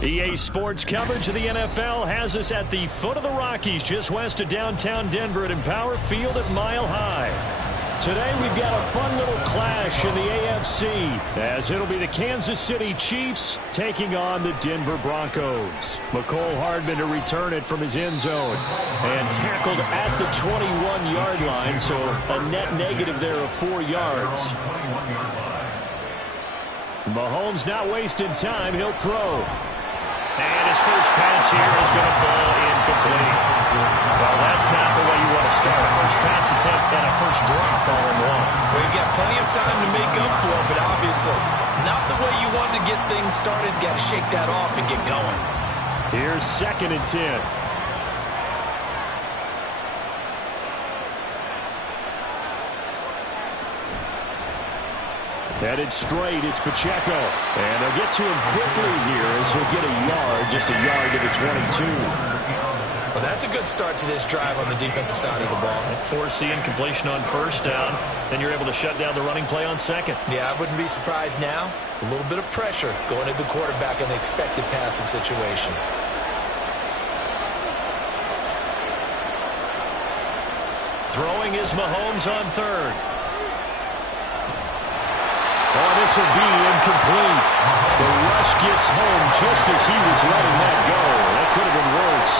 EA Sports coverage of the NFL has us at the foot of the Rockies, just west of downtown Denver at Empower Field at Mile High. Today we've got a fun little clash in the AFC, as it'll be the Kansas City Chiefs taking on the Denver Broncos. Mecole Hardman to return it from his end zone, and tackled at the 21-yard line, so a net negative there of 4 yards. Mahomes not wasting time, he'll throw. And his first pass here is going to fall incomplete. Well, that's not the way you want to start. First pass attempt and a first drop all in one. Well, you've got plenty of time to make up for it, but obviously not the way you want to get things started. Got to shake that off and get going. Here's 2nd and 10. Headed straight, it's Pacheco. And they'll get to him quickly here as he'll get a yard, just a yard to the 22. Well, that's a good start to this drive on the defensive side of the ball. Forcing completion on first down. Then you're able to shut down the running play on second. Yeah, I wouldn't be surprised now. A little bit of pressure going at the quarterback in the expected passing situation. Throwing is Mahomes on 3rd. Oh, this will be incomplete. The rush gets home just as he was letting that go. That could have been worse.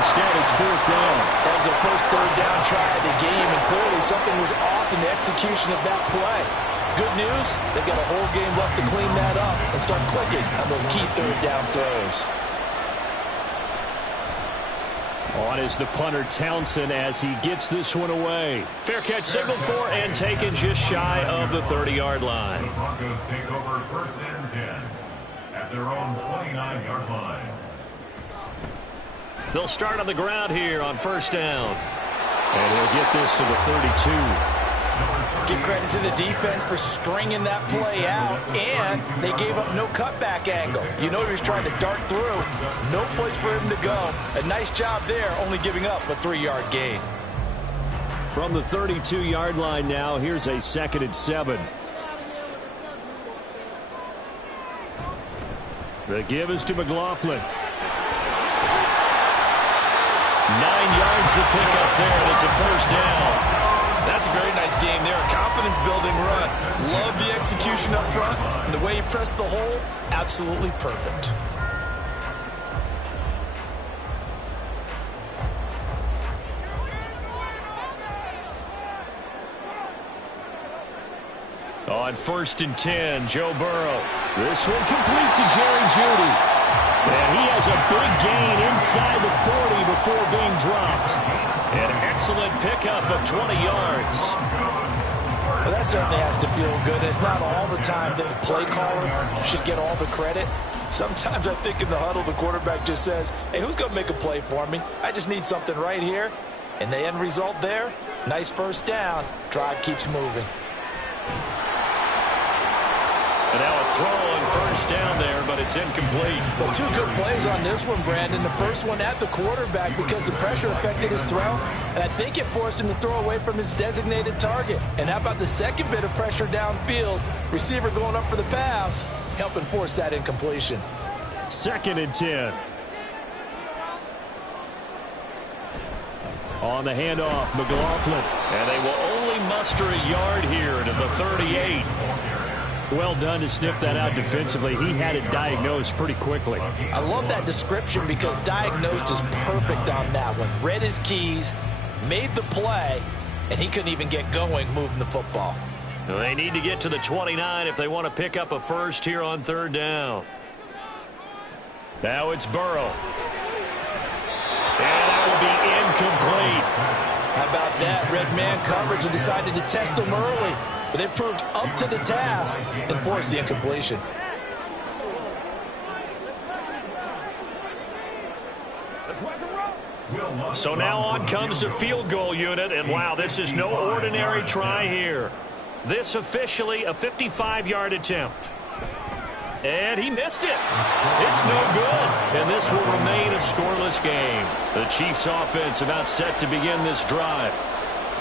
Instead, it's 4th down. That was their first 3rd down try of the game, and clearly something was off in the execution of that play. Good news, they've got a whole game left to clean that up and start clicking on those key 3rd down throws. On is the punter Townsend as he gets this one away. Fair catch signaled for and taken just shy of the 30-yard line. The Broncos take over 1st and 10 at their own 29-yard line. They'll start on the ground here on 1st down. And he'll get this to the 32. Give credit to the defense for stringing that play out, and they gave up no cutback angle. You know he was trying to dart through. No place for him to go. A nice job there, only giving up a 3-yard gain. From the 32-yard line now, here's a 2nd and 7. The give is to McLaughlin. 9 yards to pick up there, and it's a 1st down. That's a very nice game there. A confidence-building run. Love the execution up front. And the way he pressed the hole, absolutely perfect. On 1st and 10, Joe Burrow. This one complete to Jerry Jeudy. And he has a big gain inside the 40 before being dropped. An excellent pickup of 20 yards. Well, that certainly has to feel good. It's not all the time that the play caller should get all the credit. Sometimes I think in the huddle, the quarterback just says, hey, who's going to make a play for me? I just need something right here. And the end result there, nice 1st down. Drive keeps moving. And now a throw on 1st down there, but it's incomplete. Well, 2 good plays on this one, Brandon. The first one at the quarterback because the pressure affected his throw, and I think it forced him to throw away from his designated target. And how about the second bit of pressure downfield? Receiver going up for the pass, helping force that incompletion. 2nd and 10. On the handoff, McLaughlin. And they will only muster a yard here to the 38. Well done to sniff that out defensively. He had it diagnosed pretty quickly. I love that description because diagnosed is perfect on that one. Read his keys, made the play, and he couldn't even get going moving the football. They need to get to the 29 if they want to pick up a first here on third down. Now it's Burrow. And that will be incomplete. How about that? Red man coverage and decided to test him early. But they proved up to the task and forced the incompletion. So now on comes the field goal unit. And wow, this is no ordinary try here. This officially a 55-yard attempt. And he missed it. It's no good. And this will remain a scoreless game. The Chiefs offense about set to begin this drive.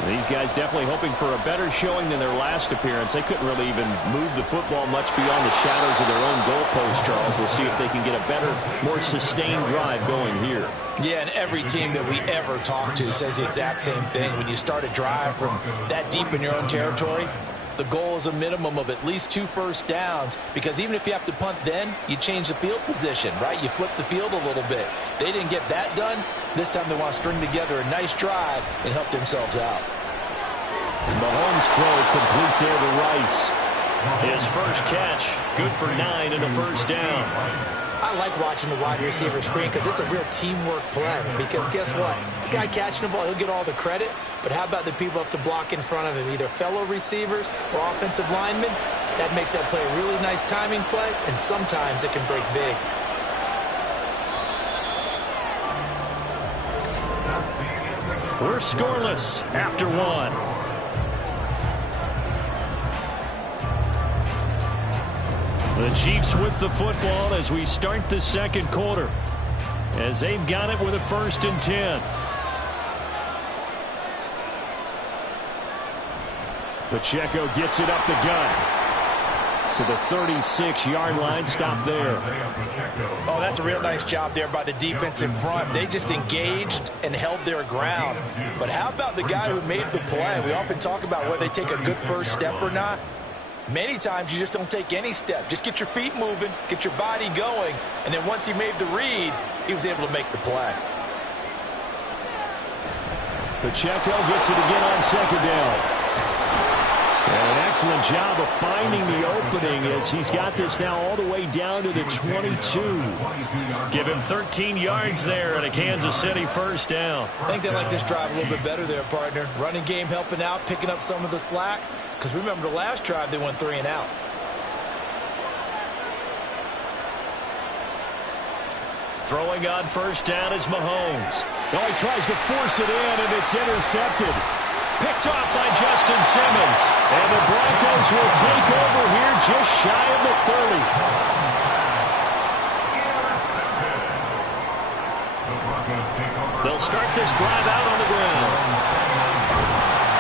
These guys definitely hoping for a better showing than their last appearance. They couldn't really even move the football much beyond the shadows of their own goalpost, Charles. We'll see if they can get a better, more sustained drive going here. Yeah, and every team that we ever talk to says the exact same thing. When you start a drive from that deep in your own territory, the goal is a minimum of at least 2 first downs, because even if you have to punt then, you change the field position, right? You flip the field a little bit. They didn't get that done. This time they want to string together a nice drive and help themselves out. Mahomes throw complete there to Rice. His first catch, good for 9 and a first down. I like watching the wide receiver screen because it's a real teamwork play. Because guess what? The guy catching the ball, he'll get all the credit. But how about the people have to block in front of him, either fellow receivers or offensive linemen? That makes that play a really nice timing play, and sometimes it can break big. We're scoreless after 1. The Chiefs with the football as we start the second quarter, as they've got it with a 1st and 10. Pacheco gets it up the gut to the 36-yard line. Stop there. Oh, that's a real nice job there by the defense in front. They just engaged and held their ground. But how about the guy who made the play? We often talk about whether they take a good first step or not. Many times you just don't take any step. Just get your feet moving, get your body going, and then once he made the read, he was able to make the play. Pacheco gets it again on 2nd down. And an excellent job of finding the opening as he's got this now all the way down to the 22. Give him 13 yards there and a Kansas City first down. I think they like this drive a little bit better there, partner. Running game helping out, picking up some of the slack. Because remember the last drive, they went 3 and out. Throwing on first down is Mahomes. Oh, he tries to force it in, and it's intercepted. Picked off by Justin Simmons. And the Broncos will take over here just shy of the 30. They'll start this drive out on the ground.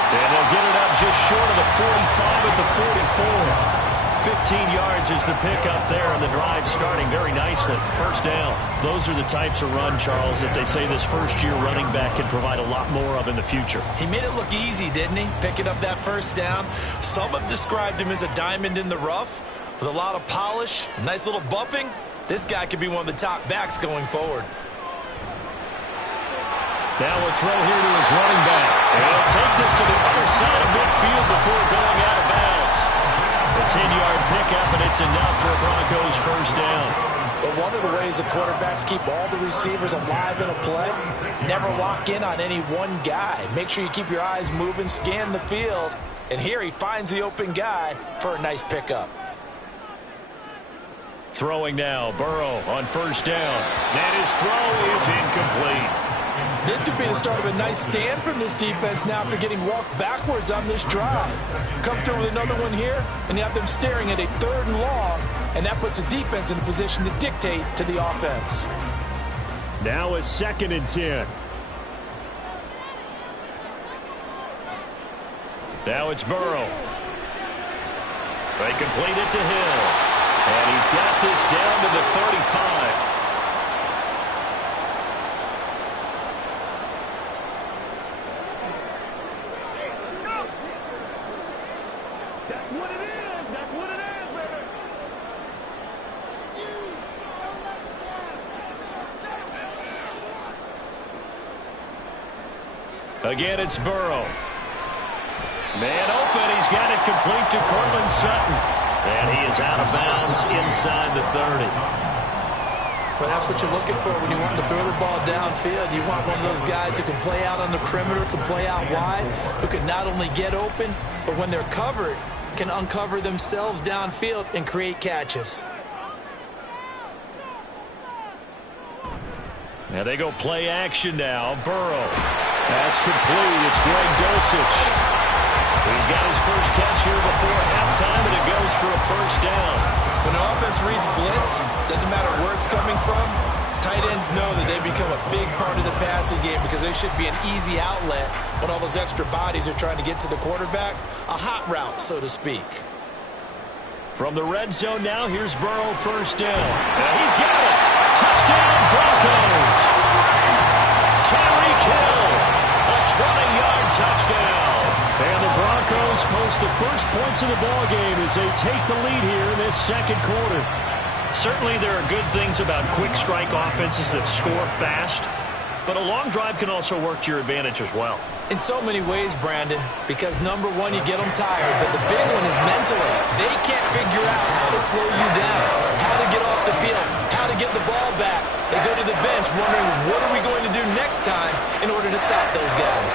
And they'll get it up just short of the 45 at the 44. 15 yards is the pickup there, and the drive starting very nicely. First down. Those are the types of run, Charles, that they say this first-year running back can provide a lot more of in the future. He made it look easy, didn't he? Picking up that first down. Some have described him as a diamond in the rough with a lot of polish, nice little bumping. This guy could be one of the top backs going forward. Now a throw here to his running back. And he'll take this to the other side of midfield before going out of bounds. A 10-yard pickup, and it's enough for a Broncos first down. But one of the ways the quarterbacks keep all the receivers alive in a play, never lock in on any one guy. Make sure you keep your eyes moving, scan the field. And here he finds the open guy for a nice pickup. Throwing now, Burrow on first down. And his throw is incomplete. This could be the start of a nice stand from this defense now after getting walked backwards on this drive. Come through with another one here, and you have them staring at a 3rd and long, and that puts the defense in a position to dictate to the offense. Now a 2nd and 10. Now it's Burrow. They complete it to Hill. And he's got this down to the 35. Again, it's Burrow. Man open, he's got it complete to Courtland Sutton. And he is out of bounds inside the 30. Well, that's what you're looking for when you want to throw the ball downfield. You want one of those guys who can play out on the perimeter, can play out wide, who can not only get open, but when they're covered, can uncover themselves downfield and create catches. Now they go play action now. Burrow. That's complete. It's Greg Dulcich. He's got his first catch here before halftime, and it goes for a first down. When an offense reads blitz, doesn't matter where it's coming from, tight ends know that they become a big part of the passing game because they should be an easy outlet when all those extra bodies are trying to get to the quarterback. A hot route, so to speak. From the red zone now, here's Burrow, first down. And he's got it. Touchdown, Broncos. Tyreek Hill, a 20-yard touchdown. And the Broncos post the first points of the ballgame as they take the lead here in this second quarter. Certainly there are good things about quick strike offenses that score fast, but a long drive can also work to your advantage as well. In so many ways, Brandon, because number one, you get them tired, but the big one is mentally. They can't figure out how to slow you down, how to get off the field, how to get the ball back. They go to the bench wondering, what are we going to do next time in order to stop those guys?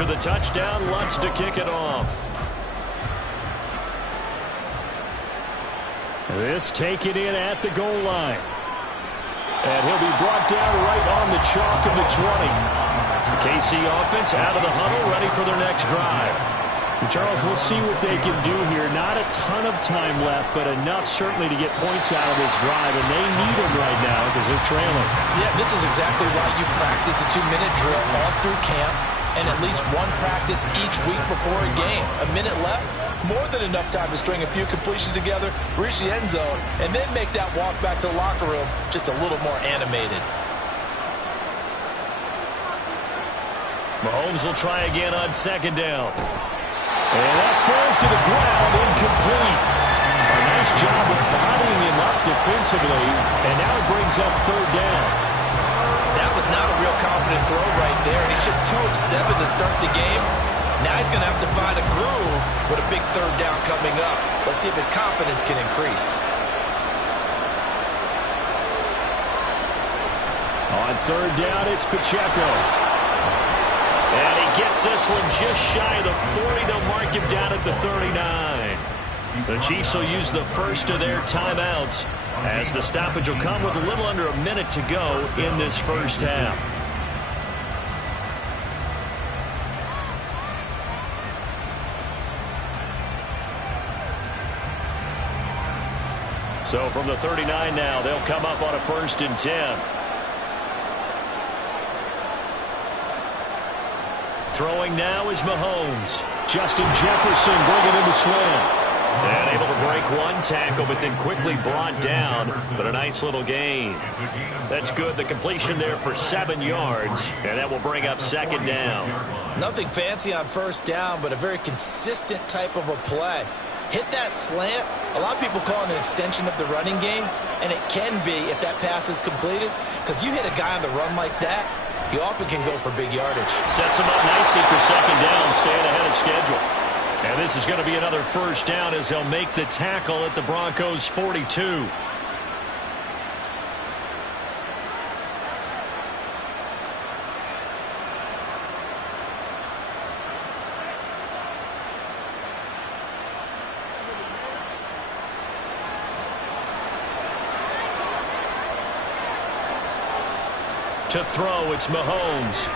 After the touchdown, Lutz to kick it off. This taken in at the goal line. And he'll be brought down right on the chalk of the 20. The KC offense out of the huddle, ready for their next drive. Charles, we'll see what they can do here. Not a ton of time left, but enough certainly to get points out of this drive, and they need them right now because they're trailing. Yeah, this is exactly why you practice a 2-minute drill all through camp and at least one practice each week before a game. A minute left, more than enough time to string a few completions together, reach the end zone, and then make that walk back to the locker room just a little more animated. Mahomes will try again on second down. And that falls to the ground, incomplete. A nice job of bodying him up defensively, and now it brings up third down. That was not a real confident throw right there, and he's just 2 of 7 to start the game. Now he's going to have to find a groove with a big third down coming up. Let's see if his confidence can increase. On third down, it's Pacheco. And he gets this one just shy of the 40. They'll mark him down at the 39. The Chiefs will use the first of their timeouts as the stoppage will come with a little under a minute to go in this first half. So from the 39 now, they'll come up on a 1st and 10. Throwing now is Mahomes. Justin Jefferson bringing in the slant. And able to break one tackle, but then quickly brought down. But a nice little gain. That's good. The completion there for 7 yards. And that will bring up second down. Nothing fancy on first down, but a very consistent type of a play. Hit that slant. A lot of people call it an extension of the running game. And it can be if that pass is completed. Because you hit a guy on the run like that, you often can go for big yardage. Sets him up nicely for second down, staying ahead of schedule. And this is going to be another first down as they'll make the tackle at the Broncos' 42. To throw, it's Mahomes.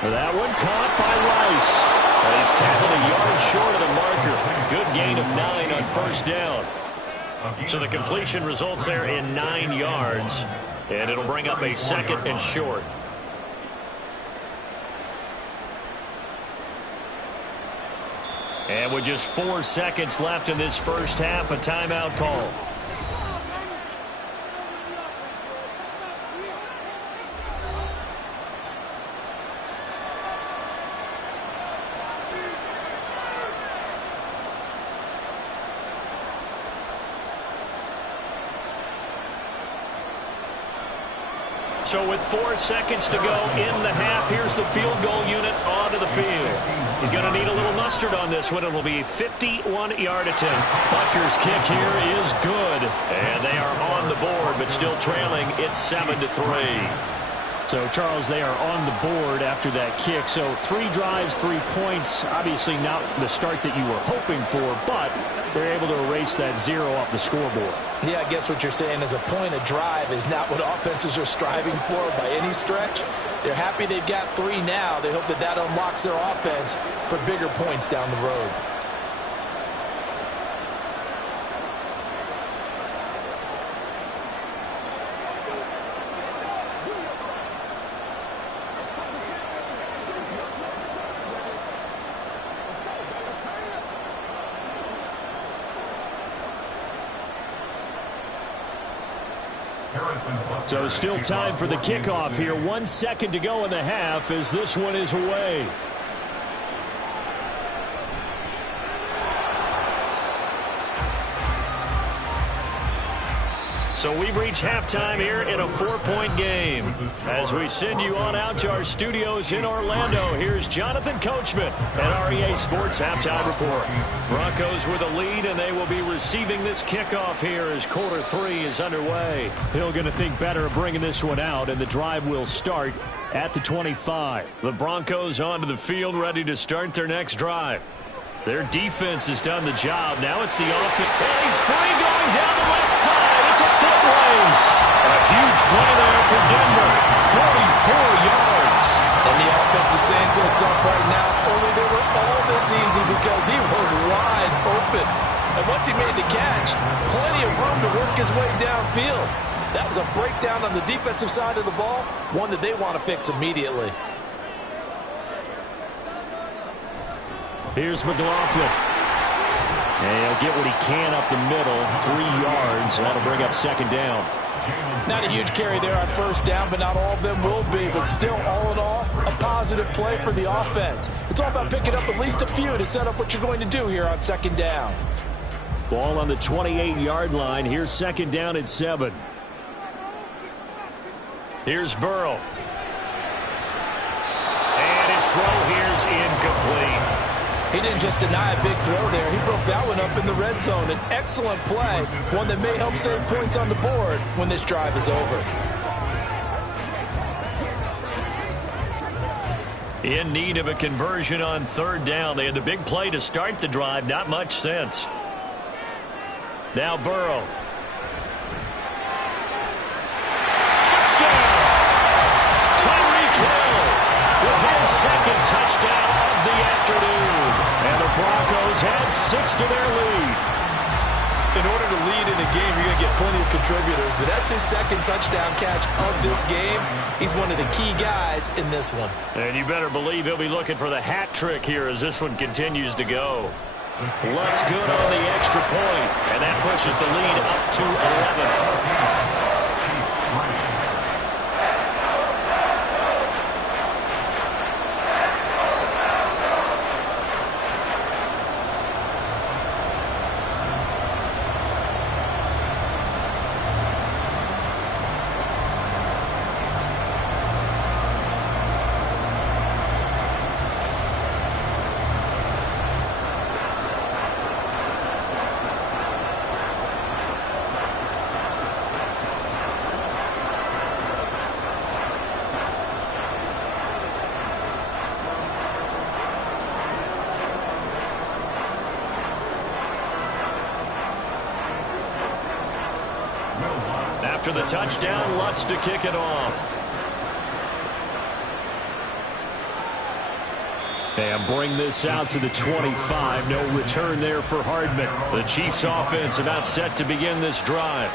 That one caught by Rice. And he's tackled a yard short of the marker. Good gain of 9 on first down. So the completion results there in 9 yards. And it'll bring up a 2nd and short. And with just 4 seconds left in this first half, a timeout call. So with 4 seconds to go in the half, here's the field goal unit onto the field. He's going to need a little mustard on this one. It will be 51-yard attempt. Butker's kick here is good. And they are on the board, but still trailing. It's 7-3. So, Charles, they are on the board after that kick. So 3 drives, 3 points. Obviously not the start that you were hoping for, but they're able to erase that 0 off the scoreboard. Yeah, I guess what you're saying is a point of drive is not what offenses are striving for by any stretch. They're happy they've got 3 now. They hope that that unlocks their offense for bigger points down the road. So still time for the kickoff here. 1 second to go in the half as this one is away. So we've reached halftime here in a 4-point game. As we send you on out to our studios in Orlando, here's Jonathan Coachman at REA Sports Halftime Report. Broncos with a lead, and they will be receiving this kickoff here as quarter 3 is underway. Hill going to think better of bringing this one out, and the drive will start at the 25. The Broncos onto the field, ready to start their next drive. Their defense has done the job. Now it's the offense. And he's free going down the left side. It's a foot race. A huge play there for Denver. 44 yards. And the offense is saying to itself right now, only they were all this easy because he was wide open. And once he made the catch, plenty of room to work his way downfield. That was a breakdown on the defensive side of the ball, one that they want to fix immediately. Here's McLaughlin. And he'll get what he can up the middle. 3 yards. That'll bring up 2nd down. Not a huge carry there on 1st down, but not all of them will be. But still, all in all, a positive play for the offense. It's all about picking up at least a few to set up what you're going to do here on 2nd down. Ball on the 28-yard line. Here's 2nd down at 7. Here's Burrow. And his throw here's incomplete. He didn't just deny a big throw there. He broke that one up in the red zone. An excellent play, one that may help save points on the board when this drive is over. In need of a conversion on 3rd down. They had the big play to start the drive. Not much sense. Now Burrow. Touchdown! Tyreek Hill with his 2nd touchdown of the afternoon. And the Broncos had 6 to their lead. In order to lead in a game, you're going to get plenty of contributors, but that's his 2nd touchdown catch of this game. He's one of the key guys in this one. And you better believe he'll be looking for the hat trick here as this one continues to go. Lutz good on the extra point, and that pushes the lead up to 11. After the touchdown, Lutz to kick it off. And bring this out to the 25. No return there for Hardman. The Chiefs offense about set to begin this drive.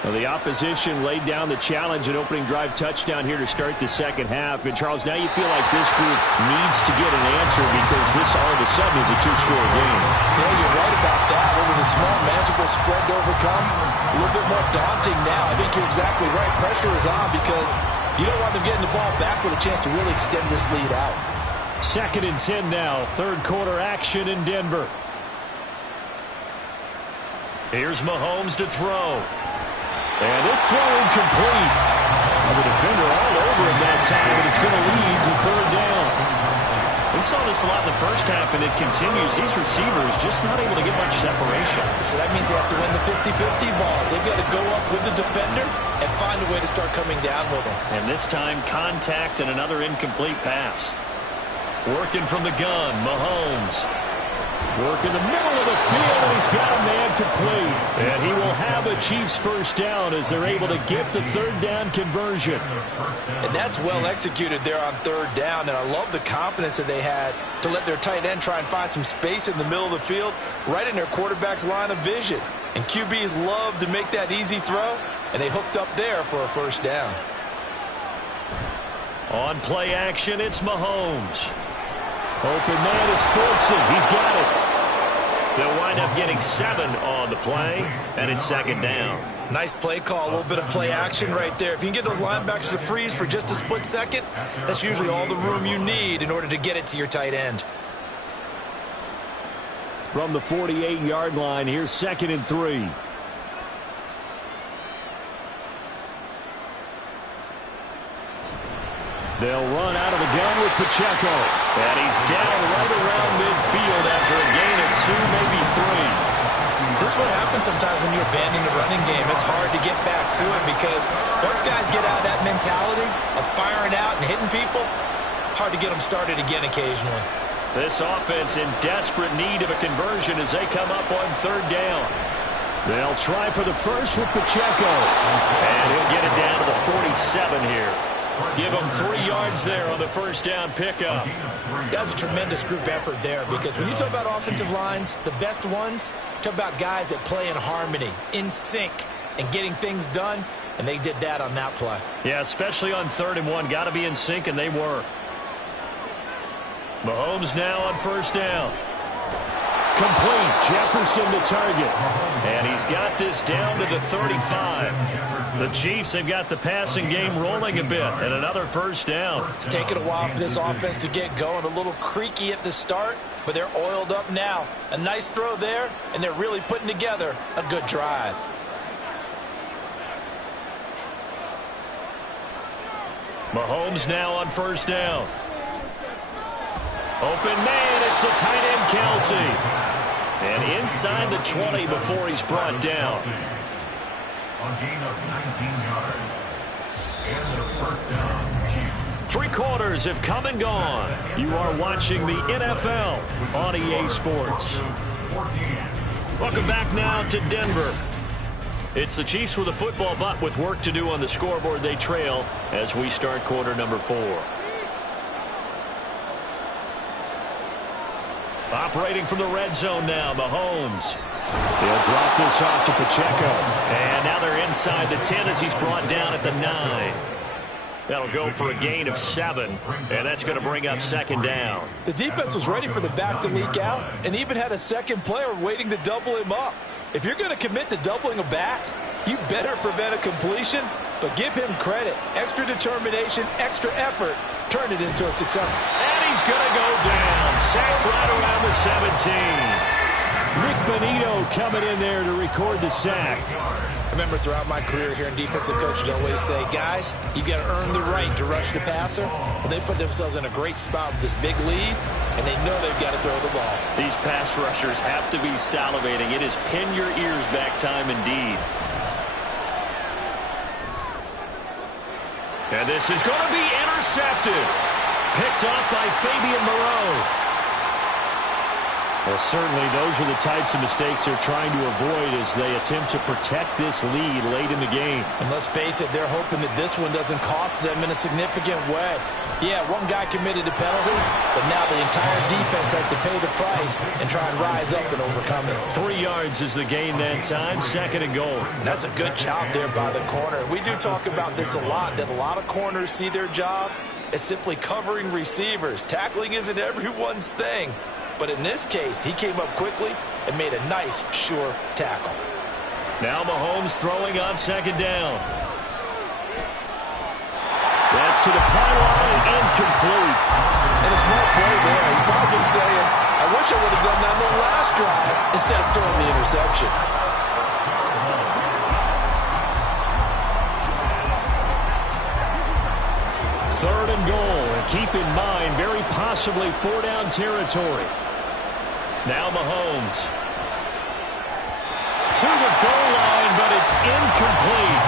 Well, the opposition laid down the challenge and opening drive touchdown here to start the second half. And, Charles, now you feel like this group needs to get an answer because this all of a sudden is a two-score game. Yeah, you're right about that. It was a small, manageable spread to overcome. A little bit more daunting now. I think you're exactly right. Pressure is on because you don't want them getting the ball back with a chance to really extend this lead out. 2nd and 10 now. Third quarter action in Denver. Here's Mahomes to throw. And this throw incomplete. The defender all over him that time, but it's going to lead to 3rd down. We saw this a lot in the first half, and it continues. These receivers just not able to get much separation. So that means they have to win the 50-50 balls. They've got to go up with the defender and find a way to start coming down with them. And this time, contact and another incomplete pass. Working from the gun, Mahomes. Work in the middle of the field, and he's got a man complete. And he will have a Chiefs first down as they're able to get the 3rd down conversion. And that's well executed there on 3rd down, and I love the confidence that they had to let their tight end try and find some space in the middle of the field, right in their quarterback's line of vision. And QBs love to make that easy throw, and they hooked up there for a first down. On play action, it's Mahomes. Open man is Fortson. He's got it. They'll wind up getting 7 on the play, and it's 2nd down. Nice play call, a little bit of play action right there. If you can get those linebackers to freeze for just a split second, that's usually all the room you need in order to get it to your tight end. From the 48-yard line, here's 2nd and 3. They'll run out of the gun with Pacheco. And he's down right around midfield after a gain of 2, maybe 3. This is what happens sometimes when you abandon the running game. It's hard to get back to it because once guys get out of that mentality of firing out and hitting people, hard to get them started again occasionally. This offense in desperate need of a conversion as they come up on 3rd down. They'll try for the first with Pacheco. And he'll get it down to the 47 here. Give them 3 yards there on the first down pickup. That's a tremendous group effort there because when you talk about offensive lines, the best ones, talk about guys that play in harmony, in sync, and getting things done, and they did that on that play. Yeah, especially on 3rd and 1. Got to be in sync, and they were. Mahomes now on first down. Complete. Jefferson to target. And he's got this down to the 35. The Chiefs have got the passing game rolling a bit, and another first down. It's taken a while for this offense to get going. A little creaky at the start, but they're oiled up now. A nice throw there, and they're really putting together a good drive. Mahomes now on first down. Open man, it's the tight end Kelce. And inside the 20 before he's brought down. On gain of 19 yards. And the first down, Chiefs. 3 quarters have come and gone. You are watching the NFL on EA Sports. Welcome back now to Denver. It's the Chiefs with a football, but with work to do on the scoreboard, they trail as we start quarter number 4. Operating from the red zone now, Mahomes. He'll drop this off to Pacheco. And now they're inside the 10 as he's brought down at the 9. That'll go for a gain of 7, and that's going to bring up 2nd down. The defense was ready for the back to leak out and even had a second player waiting to double him up. If you're going to commit to doubling a back, you better prevent a completion, but give him credit. Extra determination, extra effort, turn it into a success. And he's going to go down. Sacked right around the 17. Nick Bonito coming in there to record the sack. I remember throughout my career hearing defensive coaches always say, guys, you got to earn the right to rush the passer. Well, they put themselves in a great spot with this big lead, and they know they've got to throw the ball. These pass rushers have to be salivating. It is pin your ears back time indeed. And this is going to be intercepted. Picked off by Fabian Moreau. Well, certainly those are the types of mistakes they're trying to avoid as they attempt to protect this lead late in the game. And let's face it, they're hoping that this one doesn't cost them in a significant way. Yeah, one guy committed a penalty, but now the entire defense has to pay the price and try and rise up and overcome it. 3 yards is the gain that time, 2nd and goal. That's a good job there by the corner. We do talk about this a lot, that a lot of corners see their job as simply covering receivers. Tackling isn't everyone's thing. But in this case, he came up quickly and made a nice, sure tackle. Now Mahomes throwing on 2nd down. That's to the pylon, incomplete. And a smart play there. He's probably saying, I wish I would have done that on the last drive instead of throwing the interception. Third and goal. And keep in mind, very possibly 4-down territory. Now Mahomes. To the goal line, but it's incomplete.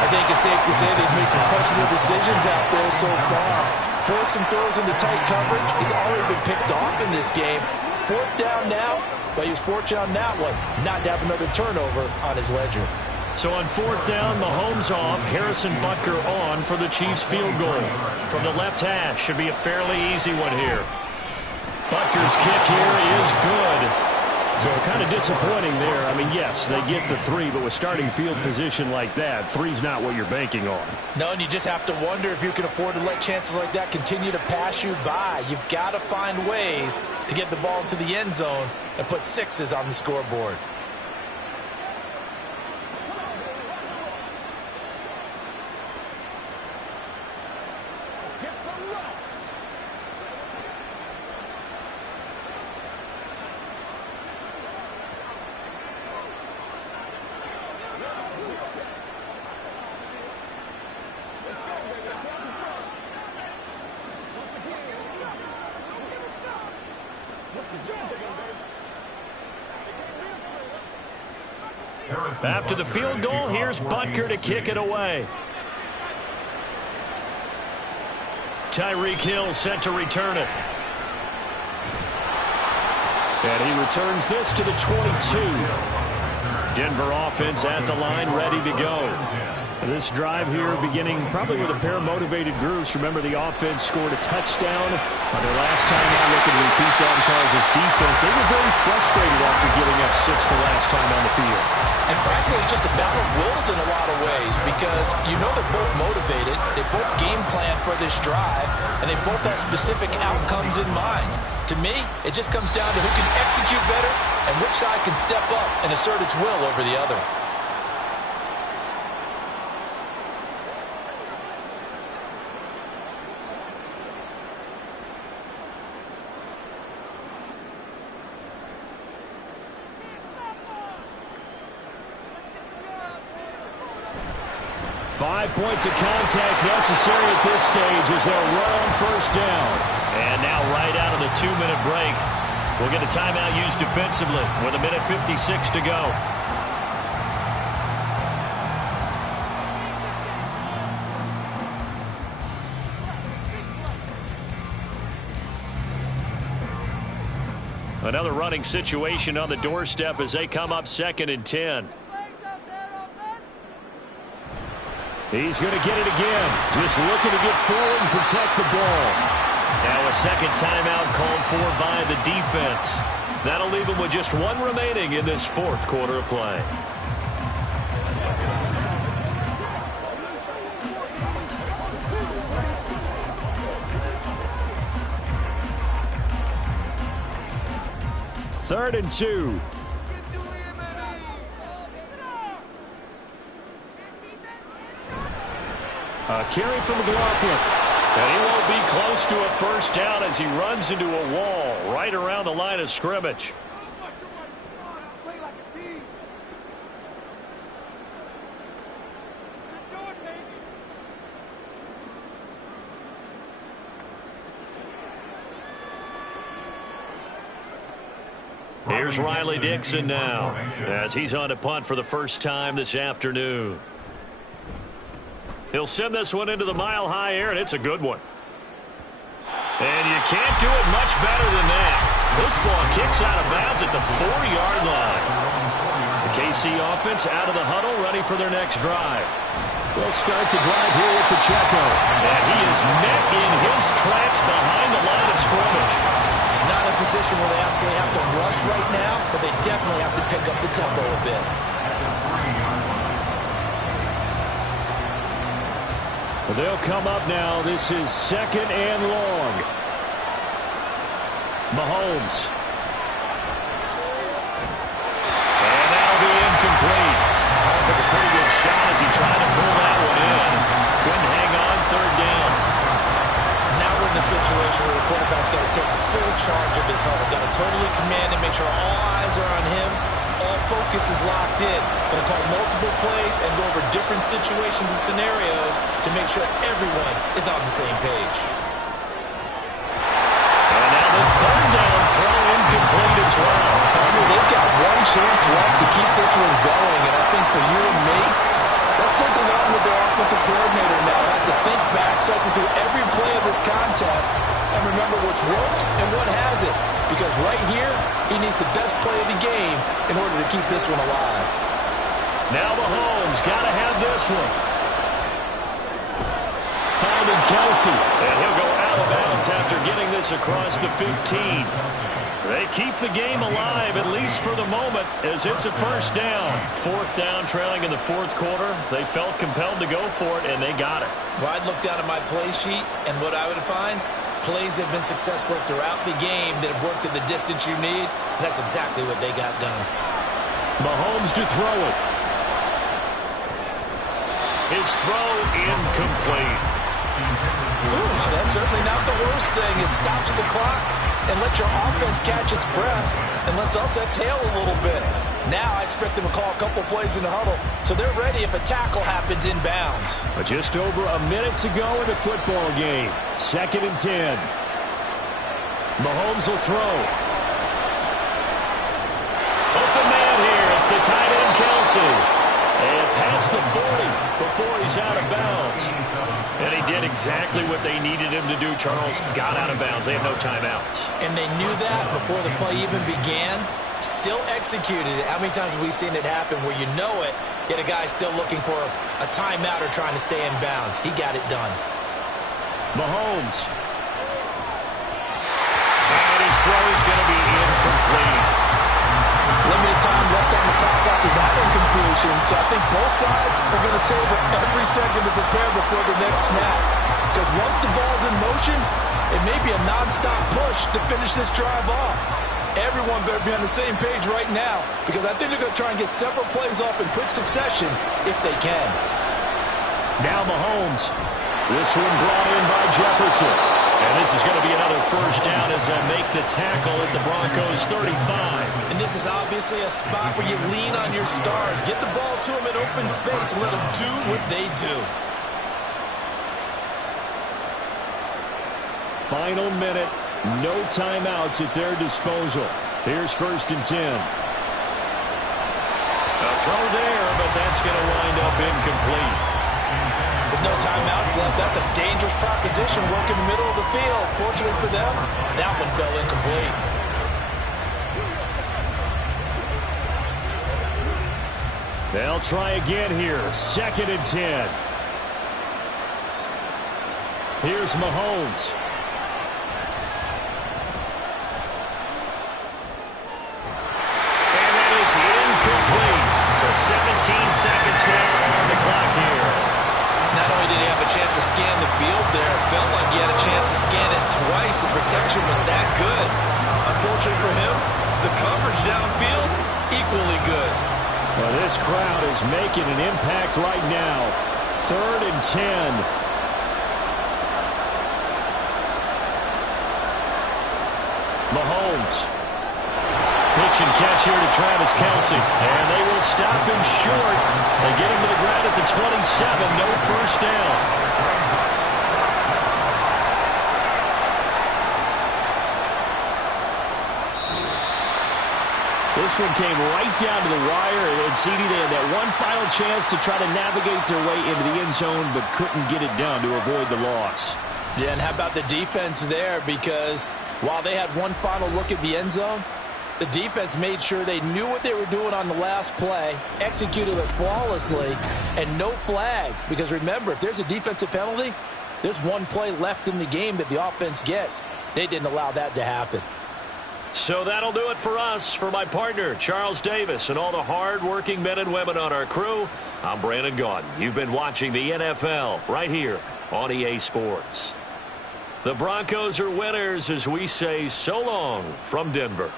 I think it's safe to say that he's made some questionable decisions out there so far. Forced some throws into tight coverage. He's already been picked off in this game. 4th down now, but he was fortunate on that one not to have another turnover on his ledger. So on 4th down, Mahomes off, Harrison Butker on for the Chiefs field goal. From the left hash, should be a fairly easy one here. Butker's kick here is good. So kind of disappointing there. I mean, yes, they get the 3, but with starting field position like that, 3's not what you're banking on. No, and you just have to wonder if you can afford to let chances like that continue to pass you by. You've got to find ways to get the ball into the end zone and put 6s on the scoreboard. After the field goal, here's Butker to kick it away. Tyreek Hill set to return it. And he returns this to the 22. Denver offense at the line, ready to go. This drive here beginning probably with a pair of motivated groups. Remember, the offense scored a touchdown on their last time out. Looking to repeat that in Charles' defense. They were very frustrated after giving up 6 the last time on the field. And frankly, it's just a battle of wills in a lot of ways because you know they're both motivated. They both game plan for this drive, and they both have specific outcomes in mind. To me, it just comes down to who can execute better and which side can step up and assert its will over the other. Points of contact necessary at this stage as they'll run on 1st down. And now right out of the 2-minute break, we'll get a timeout used defensively with 1:56 to go. Another running situation on the doorstep as they come up 2nd and 10. He's going to get it again. Just looking to get forward and protect the ball. Now a 2nd timeout called for by the defense. That'll leave him with just 1 remaining in this 4th quarter of play. Third and 2. A carry from McLaughlin. And he won't be close to a 1st down as he runs into a wall right around the line of scrimmage. Here's Riley Dixon now as he's on to punt for the first time this afternoon. He'll send this one into the mile-high air, and it's a good one. And you can't do it much better than that. This ball kicks out of bounds at the 4-yard line. The KC offense out of the huddle, ready for their next drive. They'll start the drive here with Pacheco. And he is met in his tracks behind the line of scrimmage. Not in a position where they absolutely have to rush right now, but they definitely have to pick up the tempo a bit. They'll come up now. This is 2nd and long. Mahomes. And that'll be incomplete. Took a pretty good shot as he tried to pull that one in. Couldn't hang on, 3rd down. Now we're in the situation where the quarterback's got to take full charge of his huddle. Got to totally command and make sure all eyes are on him. All focus is locked in. Going to call multiple plays and go over different situations and scenarios to make sure everyone is on the same page. And now the 3rd down throw incomplete as well. They've got one chance left to keep this one going, and I think for you and me, let's think along with their offensive coordinator now. Has to think back, cycle through every play of this contest, and remember what's worked and what hasn't. Because right here, he needs the best play of the game in order to keep this one alive. Now Mahomes got to have this one. Finding Kelsey, and he'll go out of bounds after getting this across the 15. They keep the game alive, at least for the moment, as it's a 1st down. 4th down, trailing in the 4th quarter. They felt compelled to go for it, and they got it. Well, I'd look down at my play sheet, and what I would find, plays have been successful throughout the game that have worked at the distance you need, and that's exactly what they got done. Mahomes to throw it. His throw incomplete. Ooh, that's certainly not the worst thing. It stops the clock and lets your offense catch its breath and lets us exhale a little bit. Now I expect them to call a couple plays in the huddle, so they're ready if a tackle happens inbounds. But just over a minute to go in the football game. 2nd and 10. Mahomes will throw. Open man here. It's the tight end, Kelsey. And past the 40 before he's out of bounds. And he did exactly what they needed him to do, Charles. Got out of bounds. They had no timeouts. And they knew that before the play even began. Still executed it. How many times have we seen it happen where you know it, yet a guy's still looking for a timeout or trying to stay in bounds? He got it done. Mahomes. And his throw is going to be incomplete. Limited time left on the clock after that incompletion, so I think both sides are going to savor every second to prepare before the next snap. Because once the ball's in motion, it may be a nonstop push to finish this drive off. Everyone better be on the same page right now, because I think they're going to try and get several plays off in quick succession if they can. Now Mahomes. This one brought in by Jefferson. And this is going to be another 1st down as they make the tackle at the Broncos 35. And this is obviously a spot where you lean on your stars. Get the ball to them in open space and let them do what they do. Final minute. No timeouts at their disposal. Here's 1st and 10. A throw there, but that's going to wind up incomplete. With no timeouts left, that's a dangerous proposition. Work in the middle of the field. Fortunately for them, that one fell incomplete. They'll try again here. 2nd and 10. Here's Mahomes. And that is incomplete. So 17 seconds now on the clock here. Not only did he have a chance to scan the field there, it felt like he had a chance to scan it twice. The protection was that good. Unfortunately for him, the coverage downfield, equally good. Well, this crowd is making an impact right now. 3rd and 10. Mahomes. Pitch and catch here to Travis Kelsey. And they will stop him short. They get him to the ground at the 27. No 1st down. This one came right down to the wire, and CD, they had that one final chance to try to navigate their way into the end zone, but couldn't get it done to avoid the loss. Yeah, and how about the defense there? Because While they had one final look at the end zone, the defense made sure they knew what they were doing on the last play, executed it flawlessly, and no flags. Because remember, if there's a defensive penalty, there's one play left in the game that the offense gets. They didn't allow that to happen. So that'll do it for us. For my partner, Charles Davis, and all the hard-working men and women on our crew, I'm Brandon Gaudin. You've been watching the NFL right here on EA Sports. The Broncos are winners as we say so long from Denver.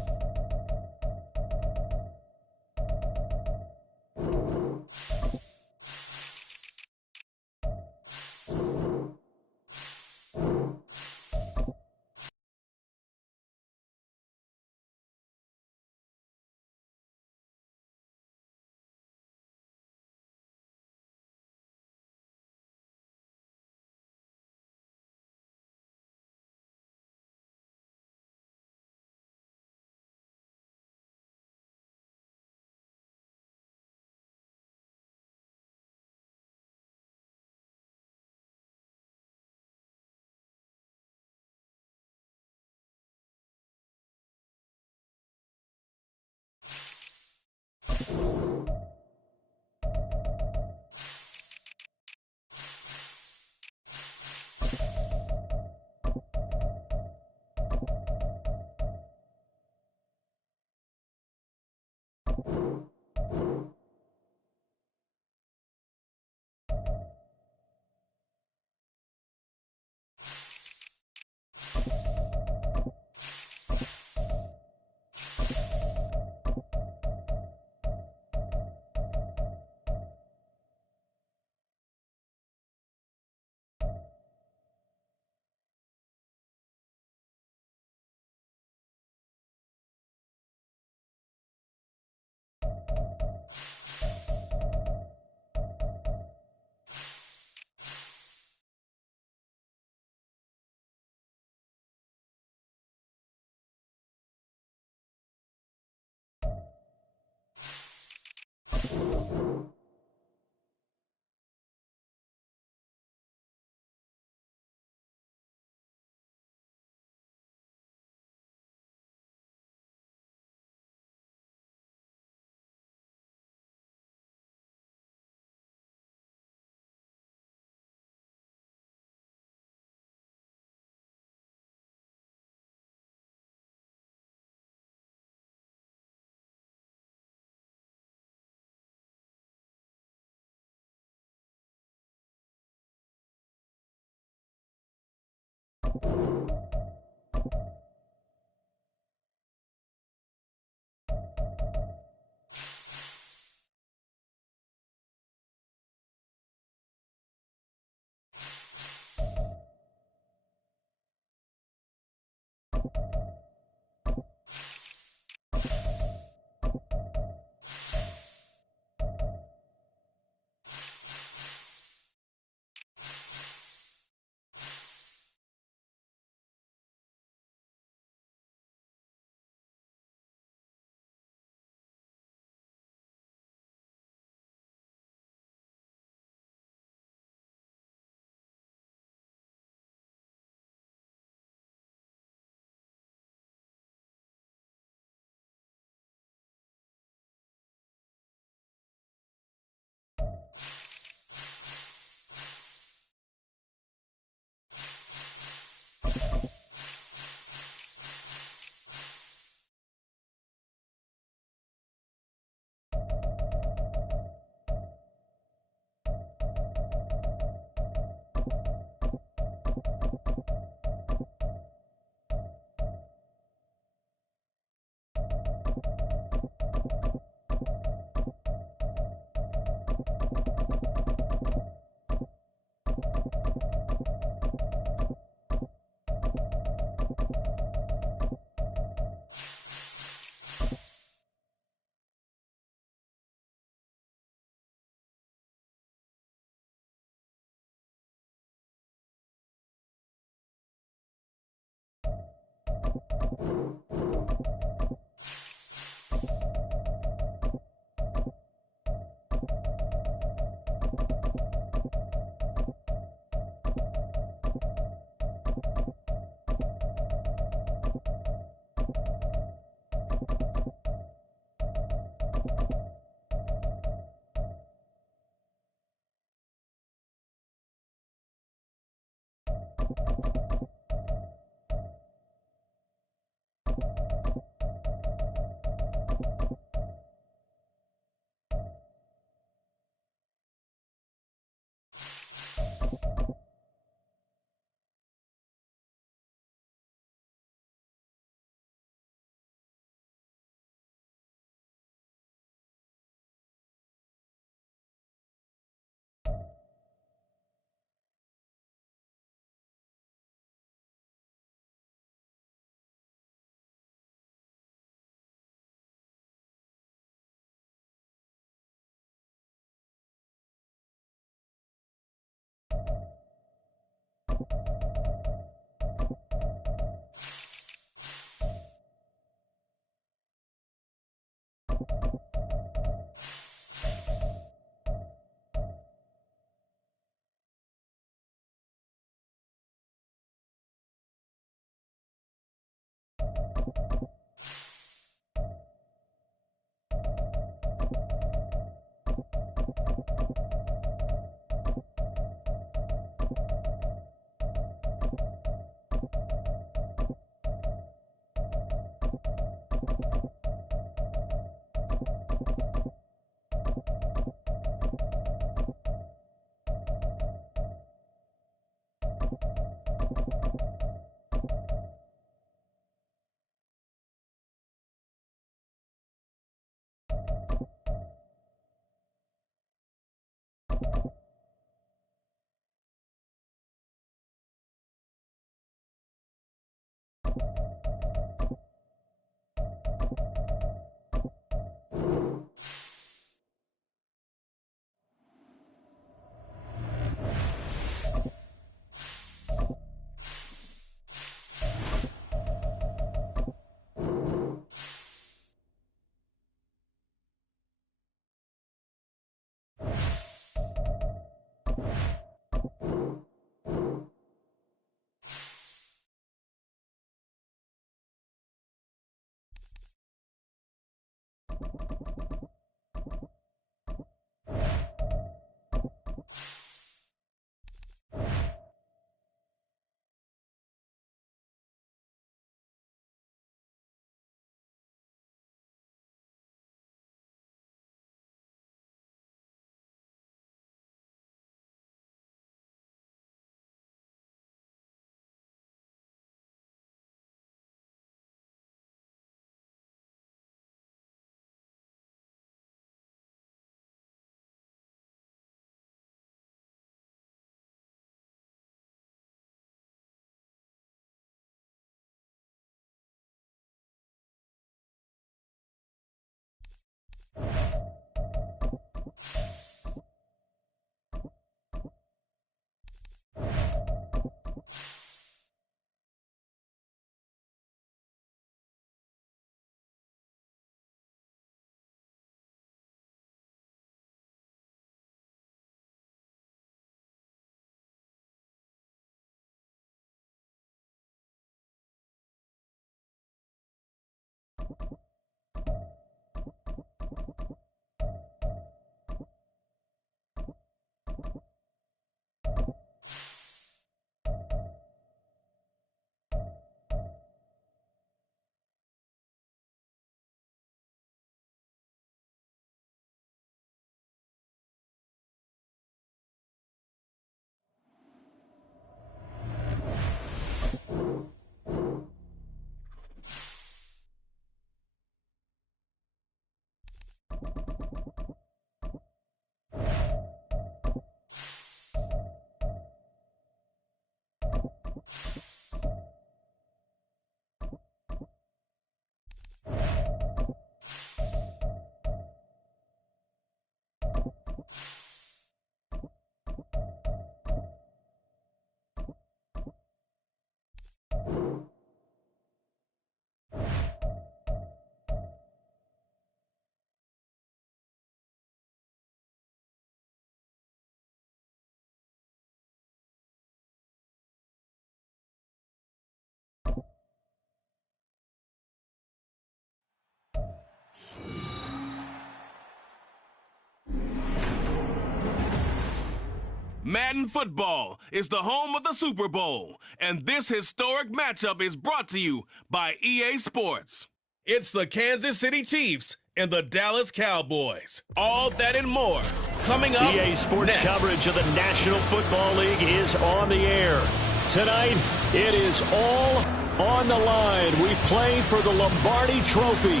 Madden Football is the home of the Super Bowl, and this historic matchup is brought to you by EA Sports. It's the Kansas City Chiefs and the Dallas Cowboys. All that and more coming up EA Sports next. coverage of the National Football League is on the air. Tonight, it is all on the line. We play for the Lombardi Trophy.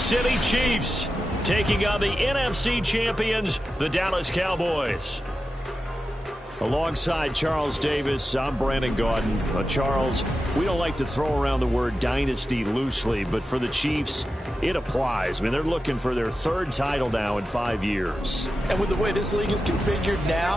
City Chiefs taking on the NFC champions, the Dallas Cowboys. Alongside Charles Davis, I'm Brandon Gaudin. Charles, we don't like to throw around the word dynasty loosely, but for the Chiefs, it applies. I mean, they're looking for their third title now in 5 years. And with the way this league is configured now,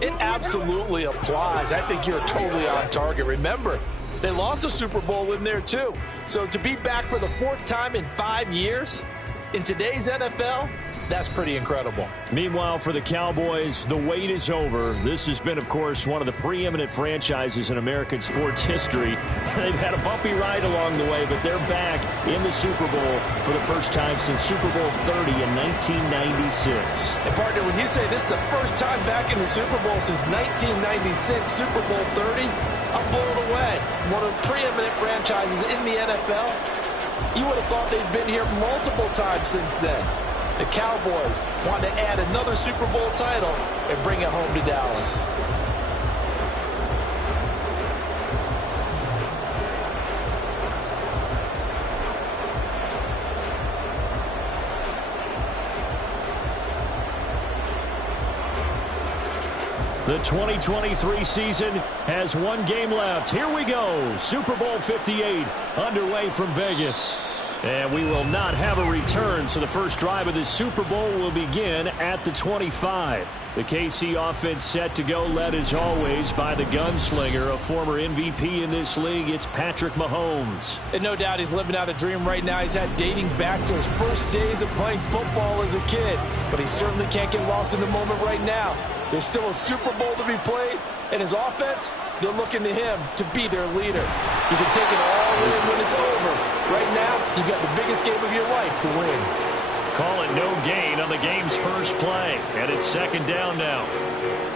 it absolutely applies. I think you're totally on target. Remember, they lost a Super Bowl in there too. So to be back for the fourth time in 5 years in today's NFL, that's pretty incredible. Meanwhile, for the Cowboys, the wait is over. This has been, of course, one of the preeminent franchises in American sports history. They've had a bumpy ride along the way, but they're back in the Super Bowl for the first time since Super Bowl 30 in 1996. And partner, when you say this is the first time back in the Super Bowl since 1996, Super Bowl 30, I'm blown away. One of the preeminent franchises in the NFL. You would have thought they'd been here multiple times since then. The Cowboys want to add another Super Bowl title and bring it home to Dallas. The The 2023 season has one game left. Here we go. Super Bowl 58 underway from Vegas. And we will not have a return, so the first drive of this Super Bowl will begin at the 25. The KC offense set to go, led as always by the gunslinger, a former MVP in this league. It's Patrick Mahomes. And no doubt he's living out a dream right now. He's had dating back to his first days of playing football as a kid. But he certainly can't get lost in the moment right now. There's still a Super Bowl to be played, and his offense, they're looking to him to be their leader. You can take it all in when it's over. Right now, you've got the biggest game of your life to win. Call it no gain on the game's first play, and it's second down now.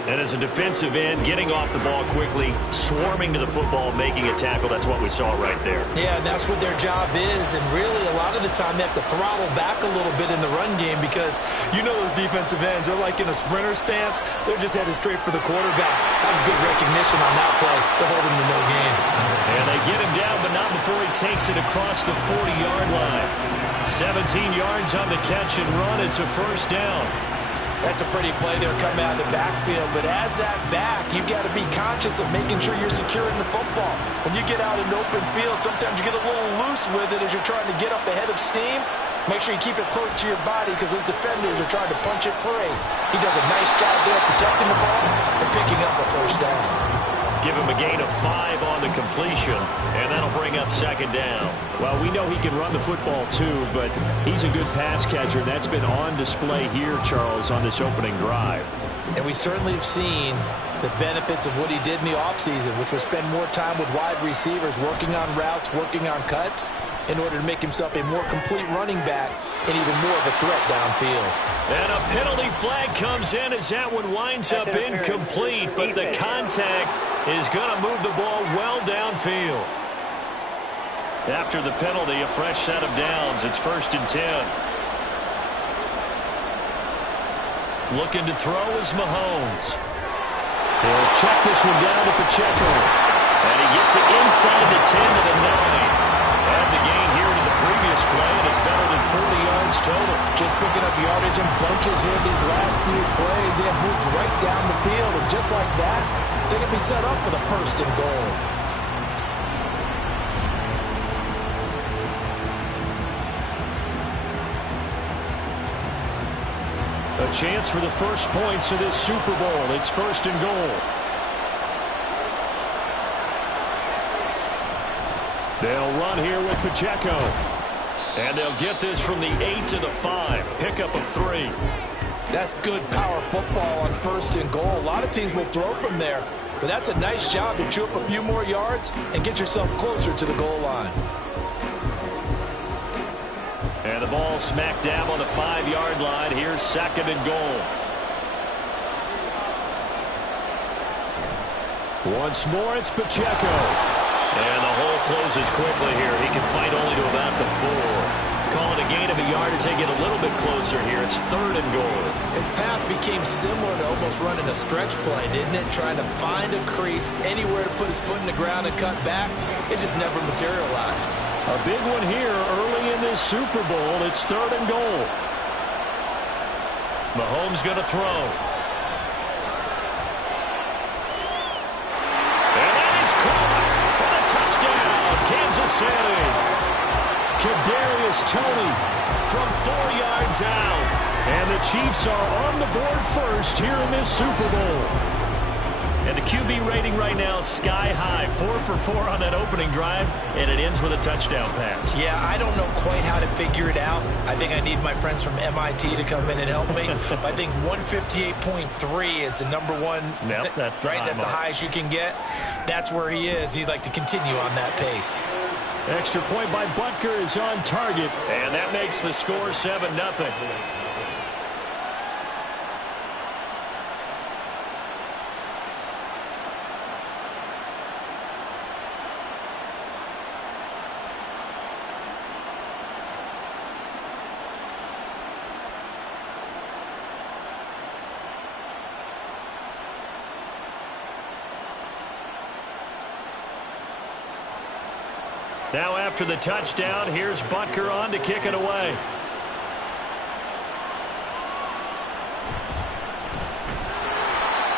And as a defensive end, getting off the ball quickly, swarming to the football, making a tackle, that's what we saw right there. Yeah, and that's what their job is, and really a lot of the time they have to throttle back a little bit in the run game because you know those defensive ends, they're like in a sprinter stance, they're just headed straight for the quarterback. That was good recognition on that play to hold him to no gain. And they get him down, but not before he takes it across the 40-yard line. 17 yards on the catch and run. It's a first down. That's a pretty play there coming out of the backfield. But as that back, you've got to be conscious of making sure you're securing the football. When you get out in open field, sometimes you get a little loose with it as you're trying to get up ahead of steam. Make sure you keep it close to your body because those defenders are trying to punch it free. He does a nice job there protecting the ball and picking up a first down. Give him a gain of 5 on the completion, and that'll bring up second down. Well, we know he can run the football too, but he's a good pass catcher. That's been on display here, Charles, on this opening drive. And we certainly have seen the benefits of what he did in the offseason, which was spend more time with wide receivers, working on routes, working on cuts, in order to make himself a more complete running back and even more of a threat downfield. And a penalty flag comes in as that one winds up incomplete, but the contact is going to move the ball well downfield. After the penalty, a fresh set of downs. It's 1st and 10. Looking to throw is Mahomes. He'll check this one down to Pacheco. And he gets it inside the 10 to the 9. Add the gain here to the previous play, and it's better than 40 yards total. Just picking up yardage in bunches here these last few plays. They have moved right down the field, and just like that, they can be set up for the 1st and goal. A chance for the first points of this Super Bowl. It's 1st and goal. They'll run here with Pacheco. And they'll get this from the 8 to the 5. Pickup of 3. That's good power football on 1st and goal. A lot of teams will throw from there, but that's a nice job to chew up a few more yards and get yourself closer to the goal line. And the ball smack dab on the 5-yard line. Here's 2nd and goal. Once more, it's Pacheco. And the hole closes quickly here. He can fight only to about the 4. Calling a gain of a yard as they get a little bit closer here. It's 3rd and goal. His path became similar to almost running a stretch play, didn't it? Trying to find a crease, anywhere to put his foot in the ground and cut back. It just never materialized. A big one here early in this Super Bowl. It's 3rd and goal. Mahomes going to throw. And that is caught for the touchdown, Kansas City. Kadarius Toney from 4 yards out. And the Chiefs are on the board first here in this Super Bowl. And the QB rating right now is sky high. 4 for 4 on that opening drive, and it ends with a touchdown pass. Yeah, I don't know quite how to figure it out. I think I need my friends from MIT to come in and help me. But I think 158.3 is the number one. Yep, that's the right. That's the highest you can get. That's where he is. He'd like to continue on that pace. Extra point by Butker is on target, and that makes the score 7-0. Now after the touchdown, here's Butker on to kick it away.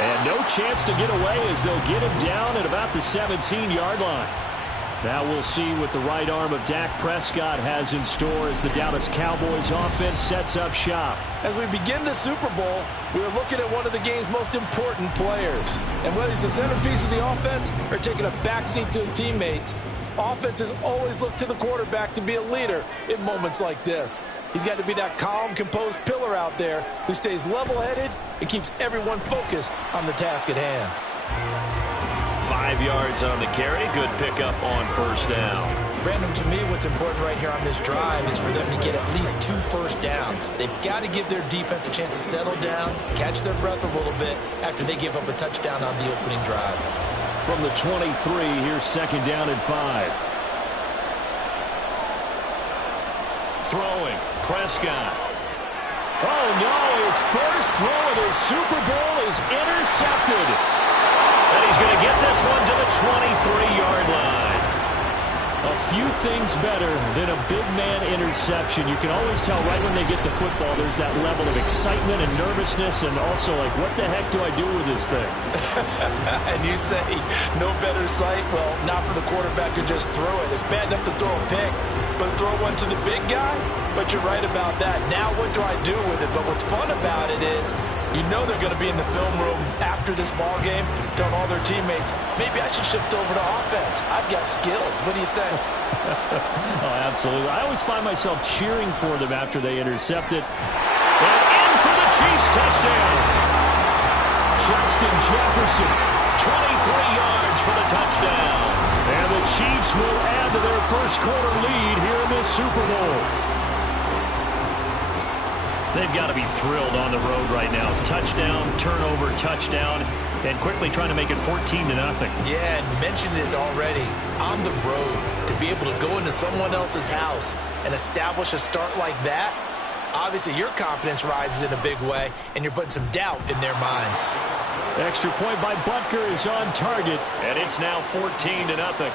And no chance to get away as they'll get him down at about the 17-yard line. Now we'll see what the right arm of Dak Prescott has in store as the Dallas Cowboys offense sets up shop. As we begin the Super Bowl, we are looking at one of the game's most important players. And whether he's the centerpiece of the offense or taking a backseat to his teammates, offenses always look to the quarterback to be a leader in moments like this. He's got to be that calm, composed pillar out there who stays level-headed and keeps everyone focused on the task at hand. 5 yards on the carry. Good pickup on first down. Brandon, to me, what's important right here on this drive is for them to get at least 2 first downs. They've got to give their defense a chance to settle down, catch their breath a little bit after they give up a touchdown on the opening drive. From the 23, here's second down and 5. Throwing, Prescott. Oh, no, his first throw of the Super Bowl is intercepted. And he's going to get this one to the 23-yard line. A few things better than a big man interception. You can always tell right when they get the football, there's that level of excitement and nervousness and also like, what the heck do I do with this thing? And you say, no better sight? Well, not for the quarterback who just threw it. It's bad enough to throw a pick, but throw one to the big guy? But you're right about that. Now what do I do with it? But what's fun about it is you know they're going to be in the film room after this ball game telling all their teammates, maybe I should shift over to offense. I've got skills. What do you think? Oh, absolutely. I always find myself cheering for them after they intercept it. And in for the Chiefs touchdown. Justin Jefferson, 23 yards for the touchdown. And the Chiefs will add to their first quarter lead here in this Super Bowl. They've got to be thrilled on the road right now. Touchdown, turnover, touchdown, and quickly trying to make it 14-0. Yeah, and mentioned it already. On the road, to be able to go into someone else's house and establish a start like that, obviously your confidence rises in a big way, and you're putting some doubt in their minds. Extra point by Butker is on target, and it's now 14-0.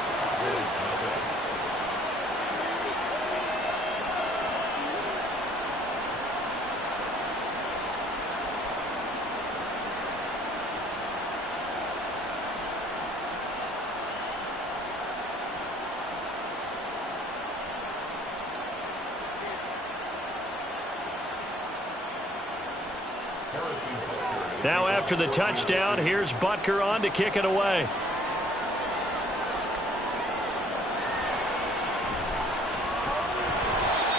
Now after the touchdown, here's Butker on to kick it away.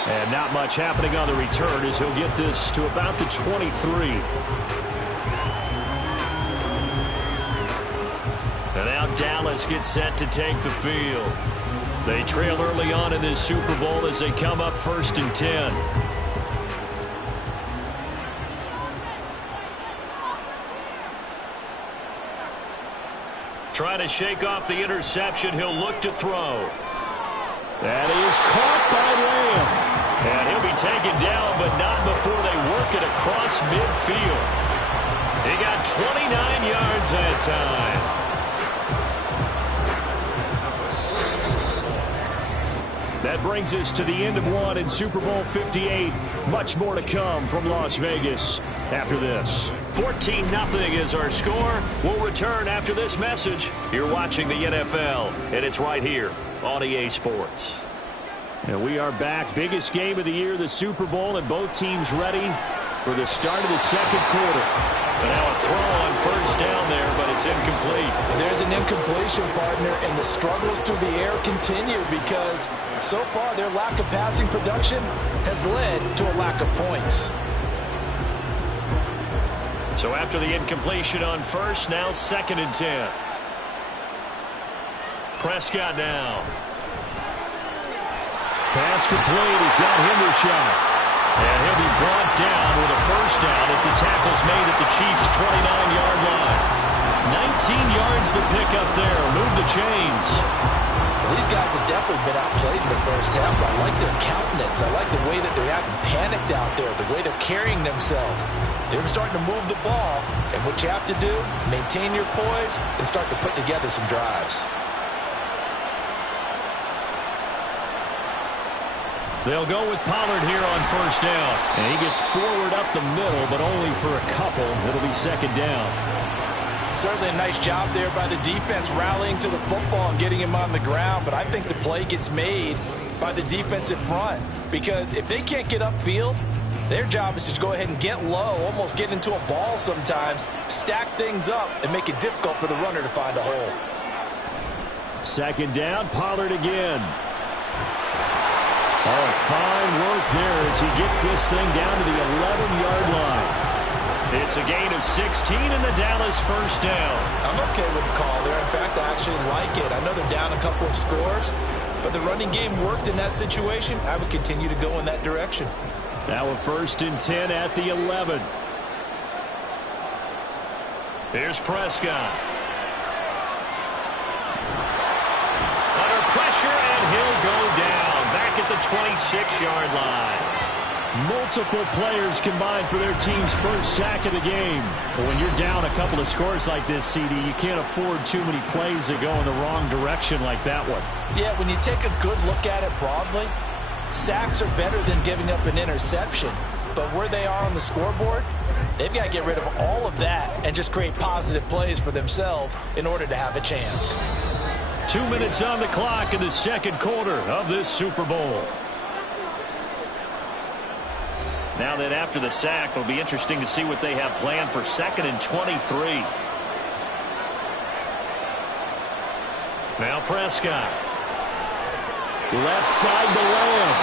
And not much happening on the return as he'll get this to about the 23. And now Dallas gets set to take the field. They trail early on in this Super Bowl as they come up 1st and 10. Trying to shake off the interception. He'll look to throw. That is caught by Lamb. And he'll be taken down, but not before they work it across midfield. He got 29 yards that time. That brings us to the end of one in Super Bowl 58. Much more to come from Las Vegas after this. 14-0 is our score. We'll return after this message. You're watching the NFL, and it's right here on EA Sports. And we are back. Biggest game of the year, the Super Bowl, and both teams ready for the start of the second quarter. And now a throw on first down there, but it's incomplete. There's an incompletion, partner, and the struggles through the air continue because so far their lack of passing production has led to a lack of points. So after the incompletion on first, now 2nd and 10. Prescott now. Pass complete. He's got Hendershot. And he'll be brought down with a first down as the tackle's made at the Chiefs' 29-yard line. 19 yards the pickup there. Move the chains. Well, these guys have definitely been outplayed in the first half. I like their countenance. I like the way that they're acting panicked out there, the way they're carrying themselves. They're starting to move the ball, and what you have to do, maintain your poise and start to put together some drives. They'll go with Pollard here on first down. And he gets forward up the middle, but only for a couple. It'll be 2nd down. Certainly a nice job there by the defense rallying to the football and getting him on the ground, but I think the play gets made by the defensive front because if they can't get upfield, their job is to go ahead and get low, almost get into a ball sometimes, stack things up, and make it difficult for the runner to find a hole. Second down, Pollard again. Oh, fine work there as he gets this thing down to the 11-yard line. It's a gain of 16 and the Dallas first down. I'm okay with the call there. In fact, I actually like it. I know they're down a couple of scores, but the running game worked in that situation. I would continue to go in that direction. Now a 1st and 10 at the 11. Here's Prescott. Under pressure, and he'll go down. Back at the 26-yard line. Multiple players combined for their team's first sack of the game. But when you're down a couple of scores like this, CD, you can't afford too many plays that go in the wrong direction like that one. Yeah, when you take a good look at it broadly, sacks are better than giving up an interception. But where they are on the scoreboard, they've got to get rid of all of that and just create positive plays for themselves in order to have a chance. 2 minutes on the clock in the second quarter of this Super Bowl. Now that after the sack, it'll be interesting to see what they have planned for 2nd and 23. Now Prescott. Left side to Lamb.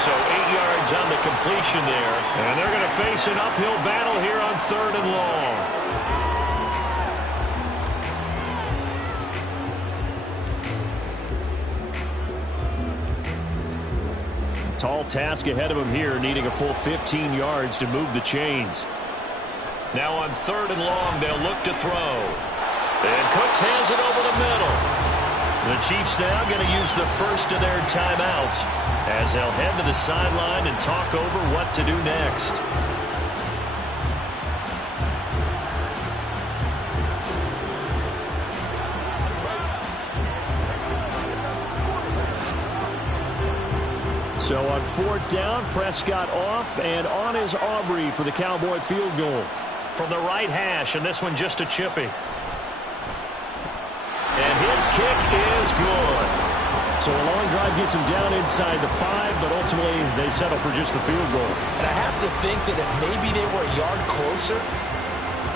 So 8 yards on the completion there. And they're going to face an uphill battle here on 3rd and long. Tall task ahead of him here, needing a full 15 yards to move the chains. Now on 3rd and long, they'll look to throw. And Cooks has it over the middle. The Chiefs now going to use the first of their timeouts as they'll head to the sideline and talk over what to do next. So on 4th down, Prescott off, and on is Aubrey for the Cowboy field goal. From the right hash, and this one just a chippy. And his kick is good. So a long drive gets him down inside the 5, but ultimately they settle for just the field goal. And I have to think that if maybe they were a yard closer,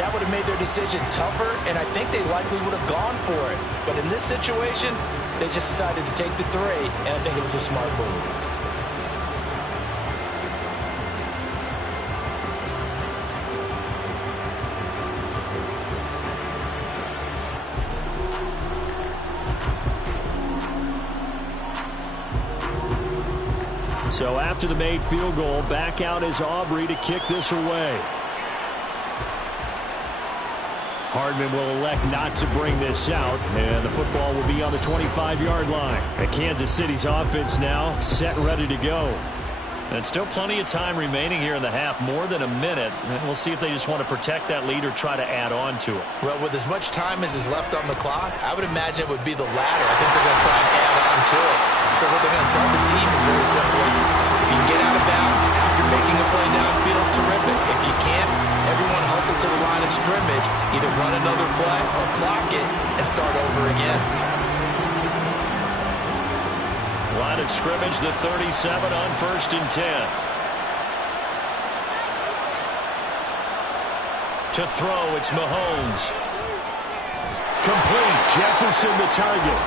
that would have made their decision tougher, and I think they likely would have gone for it. But in this situation, they just decided to take the 3, and I think it was a smart move. So after the made field goal, back out is Aubrey to kick this away. Hardman will elect not to bring this out, and the football will be on the 25-yard line. And Kansas City's offense now set, ready to go. And still plenty of time remaining here in the half, more than a minute. And we'll see if they just want to protect that lead or try to add on to it. Well, with as much time as is left on the clock, I would imagine it would be the latter. I think they're going to try and add on to it. So what they're going to tell the team is very simply, if you can get out of bounds after making a play downfield, terrific. If you can't, everyone hustle to the line of scrimmage, either run another play or clock it and start over again. Line of scrimmage, the 37 on 1st and 10. To throw, it's Mahomes. Complete. Jefferson the target.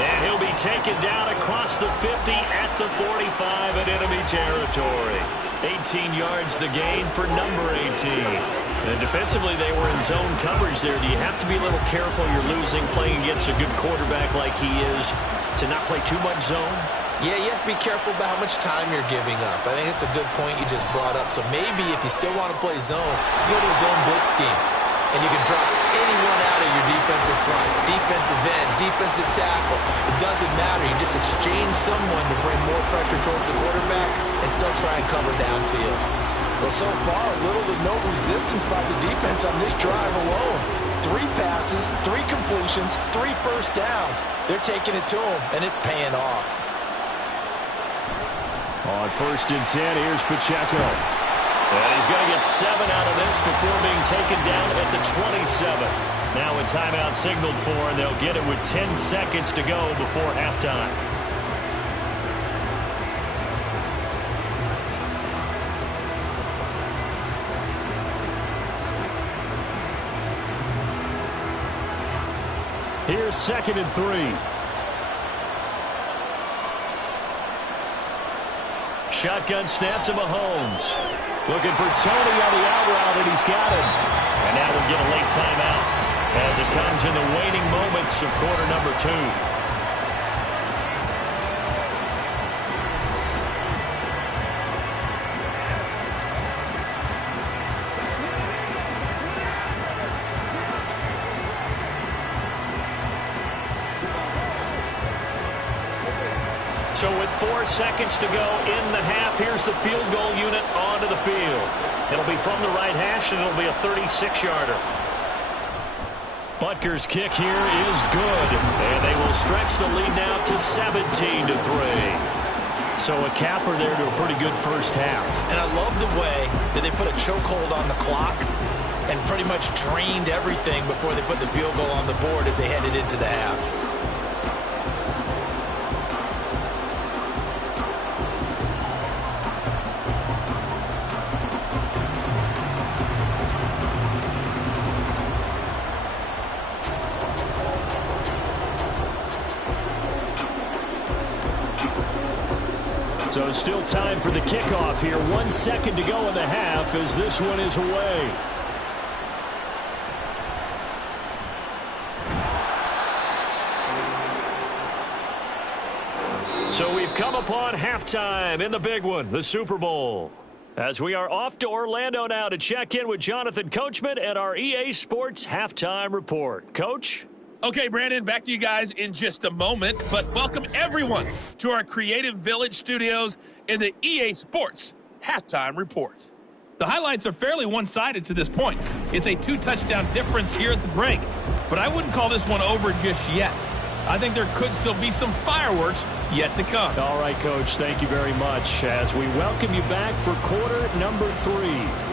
And he'll be taken down across the 50 at the 45 in enemy territory. 18 yards the gain for number 18. And defensively, they were in zone coverage there. Do you have to be a little careful? You're losing, playing against a good quarterback like he is, to not play too much zone? Yeah, you have to be careful about how much time you're giving up. I think it's a good point you just brought up. So maybe if you still want to play zone, you go to a zone blitz scheme. And you can drop anyone out of your defensive front, defensive end, defensive tackle. It doesn't matter. You just exchange someone to bring more pressure towards the quarterback and still try and cover downfield. Well, so far, little to no resistance by the defense on this drive alone. 3 passes, 3 completions, 3 first downs. They're taking it to them, and it's paying off. On 1st and 10, here's Pacheco. And he's going to get 7 out of this before being taken down at the 27. Now a timeout signaled for, and they'll get it with 10 seconds to go before halftime. Here's 2nd and 3. Shotgun snap to Mahomes. Looking for Tony on the out route, and he's got him. And now we'll get a late timeout as it comes in the waning moments of quarter number 2. So with 4 seconds to go in the half, here's the field goal unit onto the field. It'll be from the right hash, and it'll be a 36-yarder. Butker's kick here is good, and they will stretch the lead now to 17-3. So a capper there to a pretty good first half. And I love the way that they put a chokehold on the clock and pretty much drained everything before they put the field goal on the board as they headed into the half. So still time for the kickoff here. 1 second to go in the half as this one is away. So we've come upon halftime in the big one, the Super Bowl. As we are off to Orlando now to check in with Jonathan Coachman and our EA Sports Halftime Report. Coach? Okay, Brandon, back to you guys in just a moment, but welcome everyone to our Creative Village studios in the EA Sports Halftime Report. The highlights are fairly one-sided to this point. It's a 2-touchdown difference here at the break, but I wouldn't call this one over just yet. I think there could still be some fireworks yet to come. All right, Coach, thank you very much as we welcome you back for quarter number 3.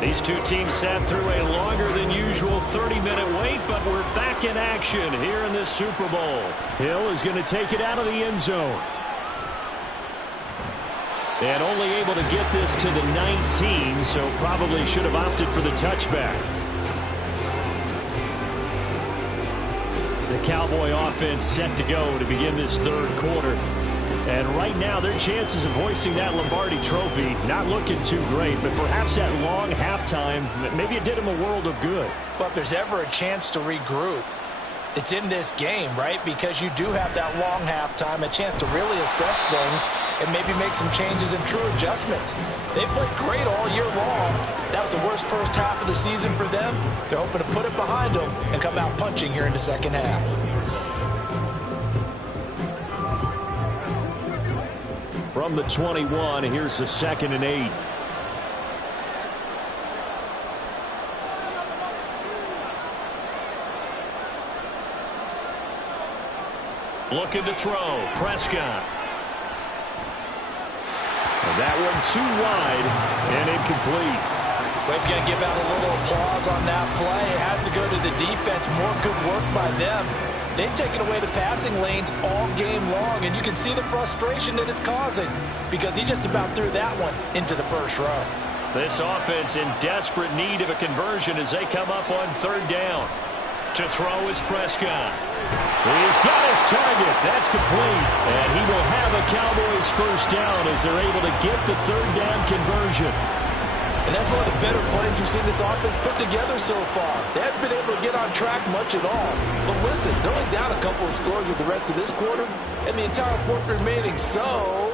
These two teams sat through a longer than usual 30-minute wait, but we're back in action here in this Super Bowl. Hill is going to take it out of the end zone. And only able to get this to the 19, so probably should have opted for the touchback. The Cowboy offense set to go to begin this third quarter. And right now, their chances of hoisting that Lombardi trophy not looking too great, but perhaps that long halftime, maybe it did them a world of good. But if there's ever a chance to regroup, it's in this game, right? Because you do have that long halftime, a chance to really assess things and maybe make some changes and true adjustments. They played great all year long. That was the worst first half of the season for them. They're hoping to put it behind them and come out punching here in the second half. From the 21, here's the 2nd and 8. Looking to throw. Prescott. And that one too wide and incomplete. We're going to give out a little applause on that play. It has to go to the defense. More good work by them. They've taken away the passing lanes all game long, and you can see the frustration that it's causing because he just about threw that one into the first row. This offense in desperate need of a conversion as they come up on 3rd down. To throw is Prescott. He's got his target. That's complete. And he will have a Cowboys first down as they're able to get the 3rd down conversion. And that's one of the better plays we've seen this offense put together so far. They haven't been able to get on track much at all. But listen, they're only down a couple of scores with the rest of this quarter and the entire 4th remaining. So,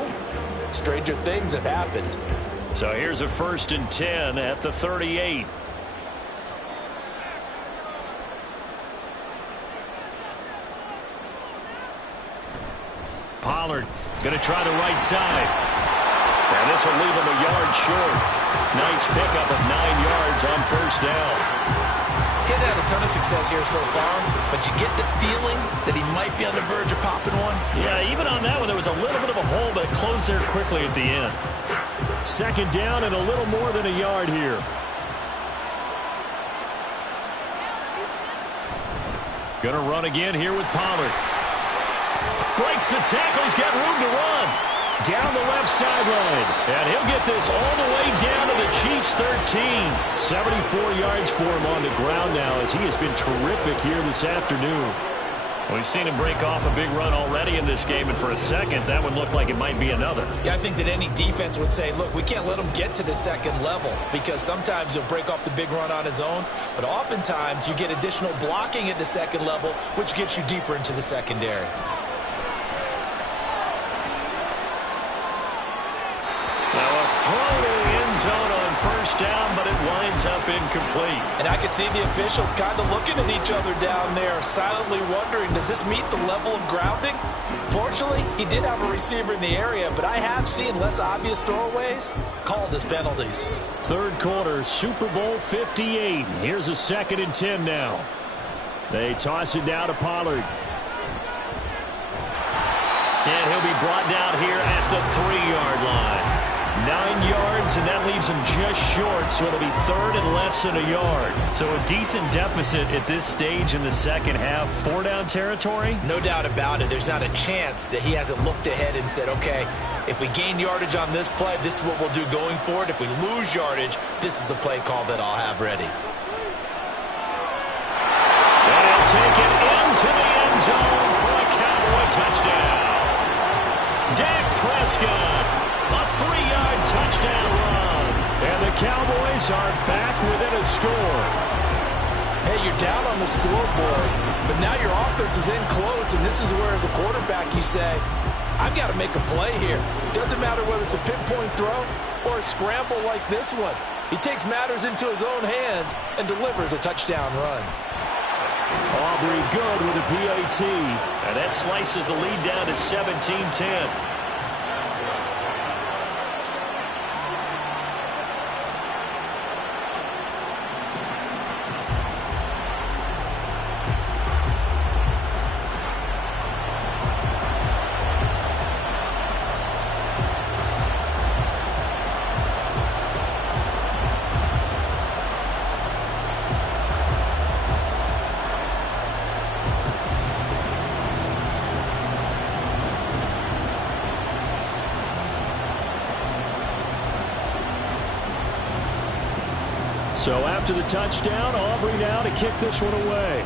stranger things have happened. So here's a 1st and 10 at the 38. Pollard going to try the right side. And this will leave him a yard short. Nice pickup of 9 yards on first down. He hadn't had a ton of success here so far, but you get the feeling that he might be on the verge of popping one. Yeah, even on that one, there was a little bit of a hole, but it closed there quickly at the end. Second down and a little more than a yard here. Going to run again here with Pollard. Breaks the tackle. He's got room to run. Down the left sideline. And he'll get this all the way down to the Chiefs' 13. 74 yards for him on the ground now as he has been terrific here this afternoon. We've seen him break off a big run already in this game, and for a second, that would look like it might be another. Yeah, I think that any defense would say, look, we can't let him get to the second level because sometimes he'll break off the big run on his own, but oftentimes you get additional blocking at the second level, which gets you deeper into the secondary. Now a throw to the end zone on first down, but it winds up incomplete. And I could see the officials kind of looking at each other down there, silently wondering, does this meet the level of grounding? Fortunately, he did have a receiver in the area, but I have seen less obvious throwaways called as penalties. Third quarter, Super Bowl 58. Here's a 2nd and 10 now. They toss it down to Pollard. And he'll be brought down here at the 3-yard line. 9 yards, and that leaves him just short, so it'll be third and less than a yard. So a decent deficit at this stage in the second half. 4-down territory? No doubt about it. There's not a chance that he hasn't looked ahead and said, okay, if we gain yardage on this play, this is what we'll do going forward. If we lose yardage, this is the play call that I'll have ready. And he'll take it into the end zone for a Cowboy touchdown. Dak Prescott, a 3-yard touchdown run. And the Cowboys are back within a score. Hey, you're down on the scoreboard, but now your offense is in close, and this is where, as a quarterback, you say, I've got to make a play here. Doesn't matter whether it's a pinpoint throw or a scramble like this one. He takes matters into his own hands and delivers a touchdown run. Aubrey good with a PAT. And that slices the lead down to 17-10. So after the touchdown, Aubrey now to kick this one away.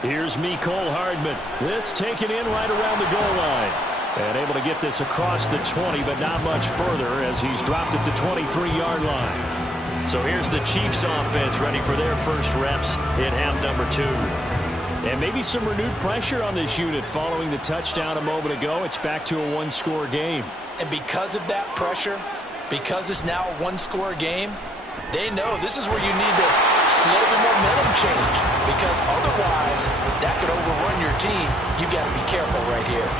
Here's Mecole Hardman. This taken in right around the goal line. And able to get this across the 20, but not much further as he's dropped at the 23-yard line. So here's the Chiefs offense ready for their first reps in half number 2. And maybe some renewed pressure on this unit following the touchdown a moment ago. It's back to a one-score game. And because of that pressure, because it's now a one-score game, they know this is where you need to slow the momentum change, because otherwise that could overrun your team. You've got to be careful right here.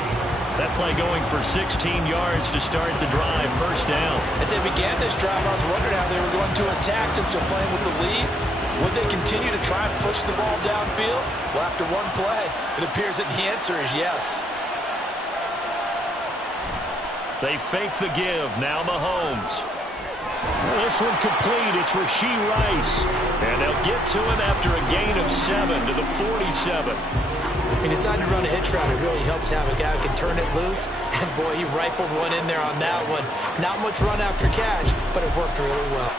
That play going for 16 yards to start the drive, first down. As they began this drive, I was wondering how they were going to attack since they're playing with the lead. Would they continue to try and push the ball downfield? Well, after one play, it appears that the answer is yes. They fake the give. Now Mahomes. This one complete. It's Rashee Rice. And they'll get to him after a gain of 7 to the 47. He decided to run a hitch route. It really helped to have a guy who can turn it loose. And, boy, he rifled one in there on that one. Not much run after catch, but it worked really well.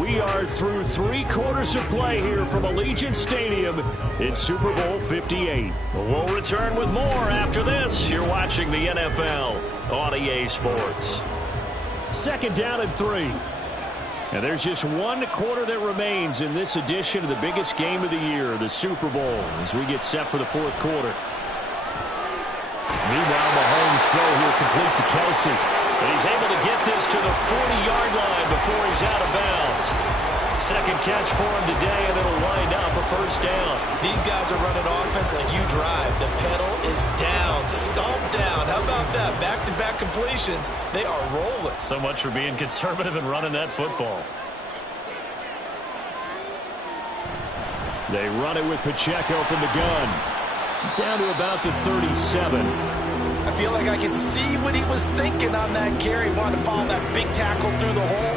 We are through 3 quarters of play here from Allegiant Stadium in Super Bowl 58. We'll return with more after this. You're watching the NFL on EA Sports. Second down and 3. And there's just 1 quarter that remains in this edition of the biggest game of the year, the Super Bowl, as we get set for the 4th quarter. Meanwhile, Mahomes' throw here complete to Kelsey. And he's able to get this to the 40-yard line before he's out of bounds. Second catch for him today, and it'll wind up a first down. These guys are running offense like you drive. The pedal is down, stomped down. How about that? Back-to-back completions. They are rolling. So much for being conservative and running that football. They run it with Pacheco from the gun. Down to about the 37. I feel like I can see what he was thinking on that carry. Wanted to follow that big tackle through the hole.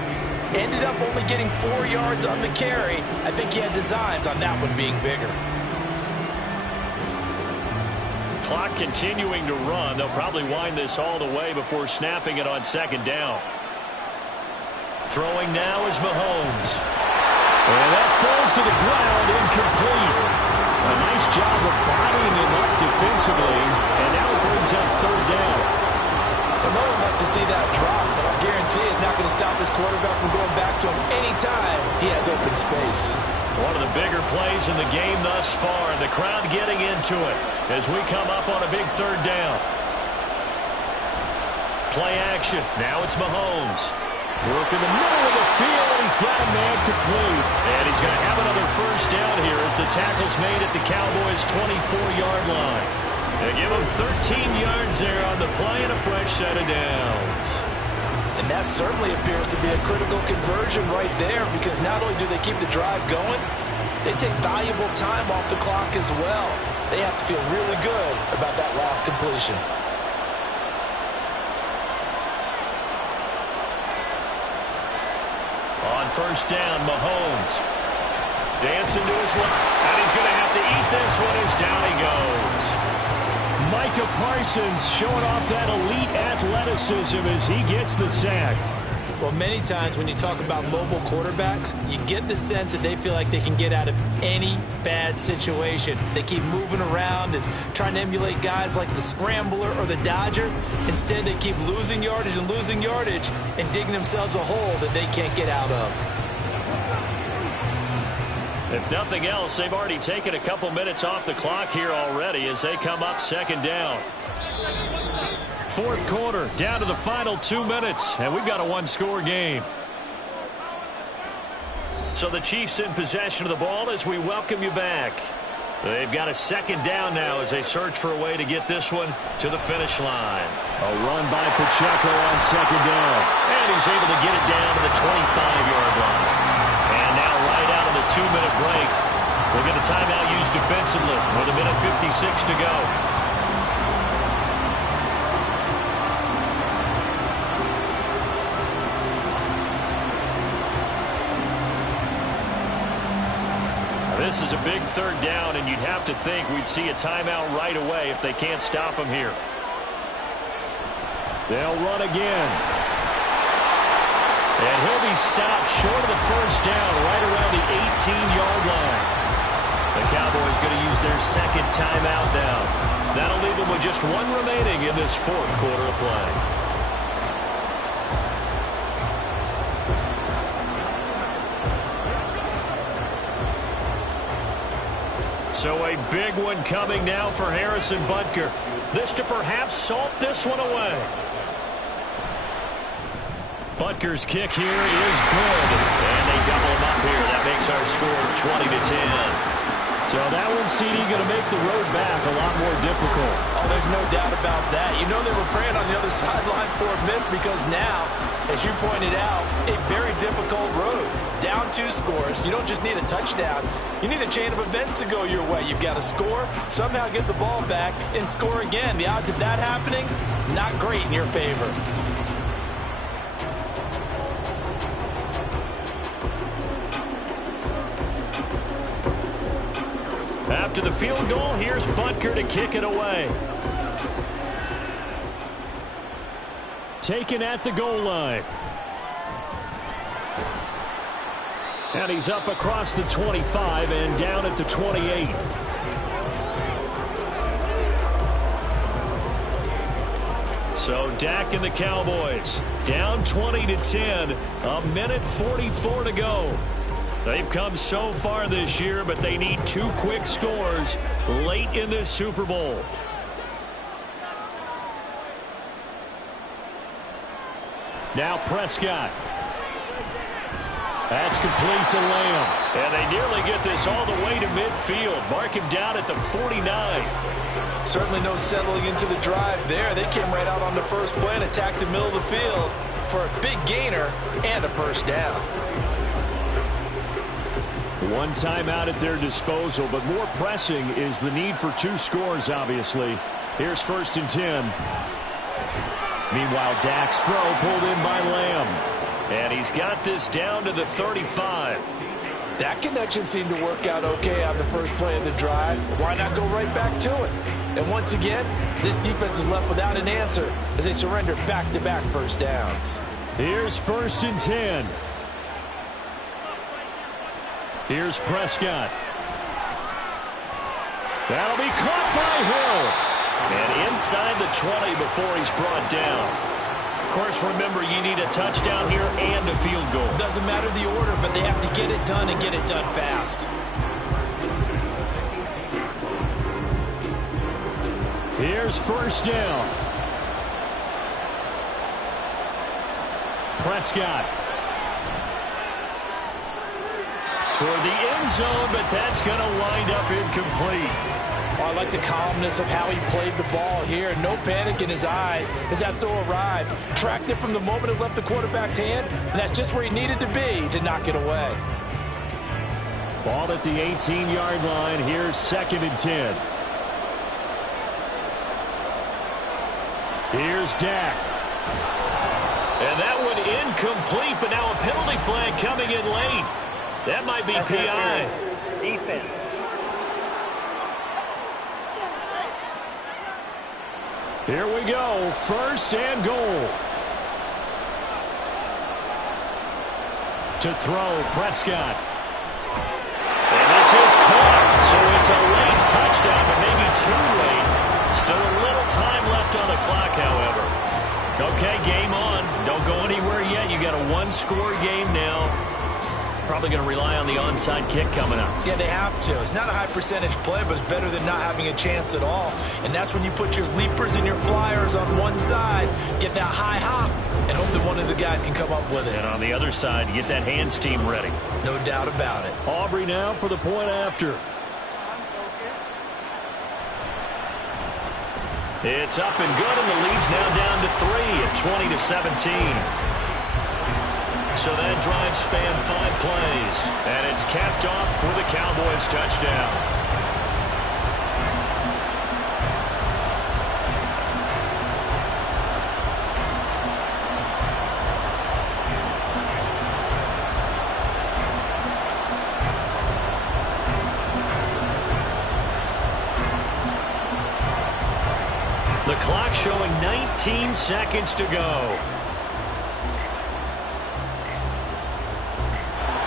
Ended up only getting 4 yards on the carry. I think he had designs on that one being bigger. Clock continuing to run. They'll probably wind this all the way before snapping it on second down. Throwing now is Mahomes. And that falls to the ground, incomplete. A nice job of bodying him up defensively, and now it brings up third down. And no one wants to see that drop, but I guarantee it's not going to stop his quarterback from going back to him anytime he has open space. One of the bigger plays in the game thus far, and the crowd getting into it as we come up on a big third down. Play action. Now it's Mahomes. Work in the middle of the field, and he's got a man complete. And he's going to have another first down here as the tackle's made at the Cowboys' 24-yard line. They give him 13 yards there on the play and a fresh set of downs. And that certainly appears to be a critical conversion right there, because not only do they keep the drive going, they take valuable time off the clock as well. They have to feel really good about that last completion. On first down, Mahomes. Dancing to his left. And he's going to have to eat this one as down he goes. Micah Parsons showing off that elite athleticism as he gets the sack. Well, many times when you talk about mobile quarterbacks, you get the sense that they feel like they can get out of any bad situation. They keep moving around and trying to emulate guys like the Scrambler or the Dodger. Instead, they keep losing yardage and digging themselves a hole that they can't get out of. If nothing else, they've already taken a couple minutes off the clock here already as they come up second down. Fourth quarter, down to the final 2 minutes, and we've got a one-score game. So the Chiefs in possession of the ball as we welcome you back. They've got a second down now as they search for a way to get this one to the finish line. A run by Pacheco on second down. And he's able to get it down to the 25-yard line. And now right out of the 2-minute break, we'll get a timeout used defensively with a minute 56 to go. This is a big third down, and you'd have to think we'd see a timeout right away if they can't stop him here. They'll run again. And he'll be stopped short of the first down right around the 18-yard line. The Cowboys going to use their second timeout now. That'll leave them with just one remaining in this fourth quarter of play. So a big one coming now for Harrison Butker. This to perhaps salt this one away. Butker's kick here is good. And they double him up here. That makes our score 20-10. So that one, CD, going to make the road back a lot more difficult. Oh, there's no doubt about that. You know they were praying on the other sideline for a miss, because now, as you pointed out, a very difficult road. Down 2 scores. You don't just need a touchdown. You need a chain of events to go your way. You've got to score, somehow get the ball back, and score again. The odds of that happening, not great in your favor. After the field goal, here's Butker to kick it away. Taken at the goal line. And he's up across the 25 and down at the 28. So Dak and the Cowboys down 20-10, a minute 44 to go. They've come so far this year, but they need 2 quick scores late in this Super Bowl. Now Prescott. That's complete to Lamb. And they nearly get this all the way to midfield. Mark him down at the 49. Certainly no settling into the drive there. They came right out on the first play and attacked the middle of the field for a big gainer and a first down. One timeout at their disposal, but more pressing is the need for 2 scores, obviously. Here's 1st and 10. Meanwhile, Dak's throw pulled in by Lamb. And he's got this down to the 35. That connection seemed to work out okay on the first play of the drive. Why not go right back to it? And once again, this defense is left without an answer as they surrender back-to-back first downs. Here's 1st and 10. Here's Prescott. That'll be caught by Hill. And inside the 20 before he's brought down. Of course, remember, you need a touchdown here and a field goal. Doesn't matter the order, but they have to get it done and get it done fast. Here's 1st down. Prescott. Toward the end zone, but that's going to wind up incomplete. Oh, I like the calmness of how he played the ball here. No panic in his eyes as that throw arrived. Tracked it from the moment it left the quarterback's hand, and that's just where he needed to be to knock it away. Ball at the 18-yard line. Here's 2nd and 10. Here's Dak. And that one incomplete, but now a penalty flag coming in late. That might be PI. Defense. Here we go. 1st and goal. To throw, Prescott. And this is caught. So it's a late touchdown, but maybe too late. Still a little time left on the clock, however. Okay, game on. Don't go anywhere yet. You got a 1-score game now. Probably going to rely on the onside kick coming up. Yeah, they have to. It's not a high percentage play, but it's better than not having a chance at all. And that's when you put your leapers and your flyers on one side, get that high hop, and hope that one of the guys can come up with it. And on the other side, you get that hands team ready. No doubt about it. Aubrey now for the point after. It's up and good, and the lead's now down to 3 at 20-17. So that drive spanned 5 plays, and it's capped off for the Cowboys touchdown. The clock showing 19 seconds to go.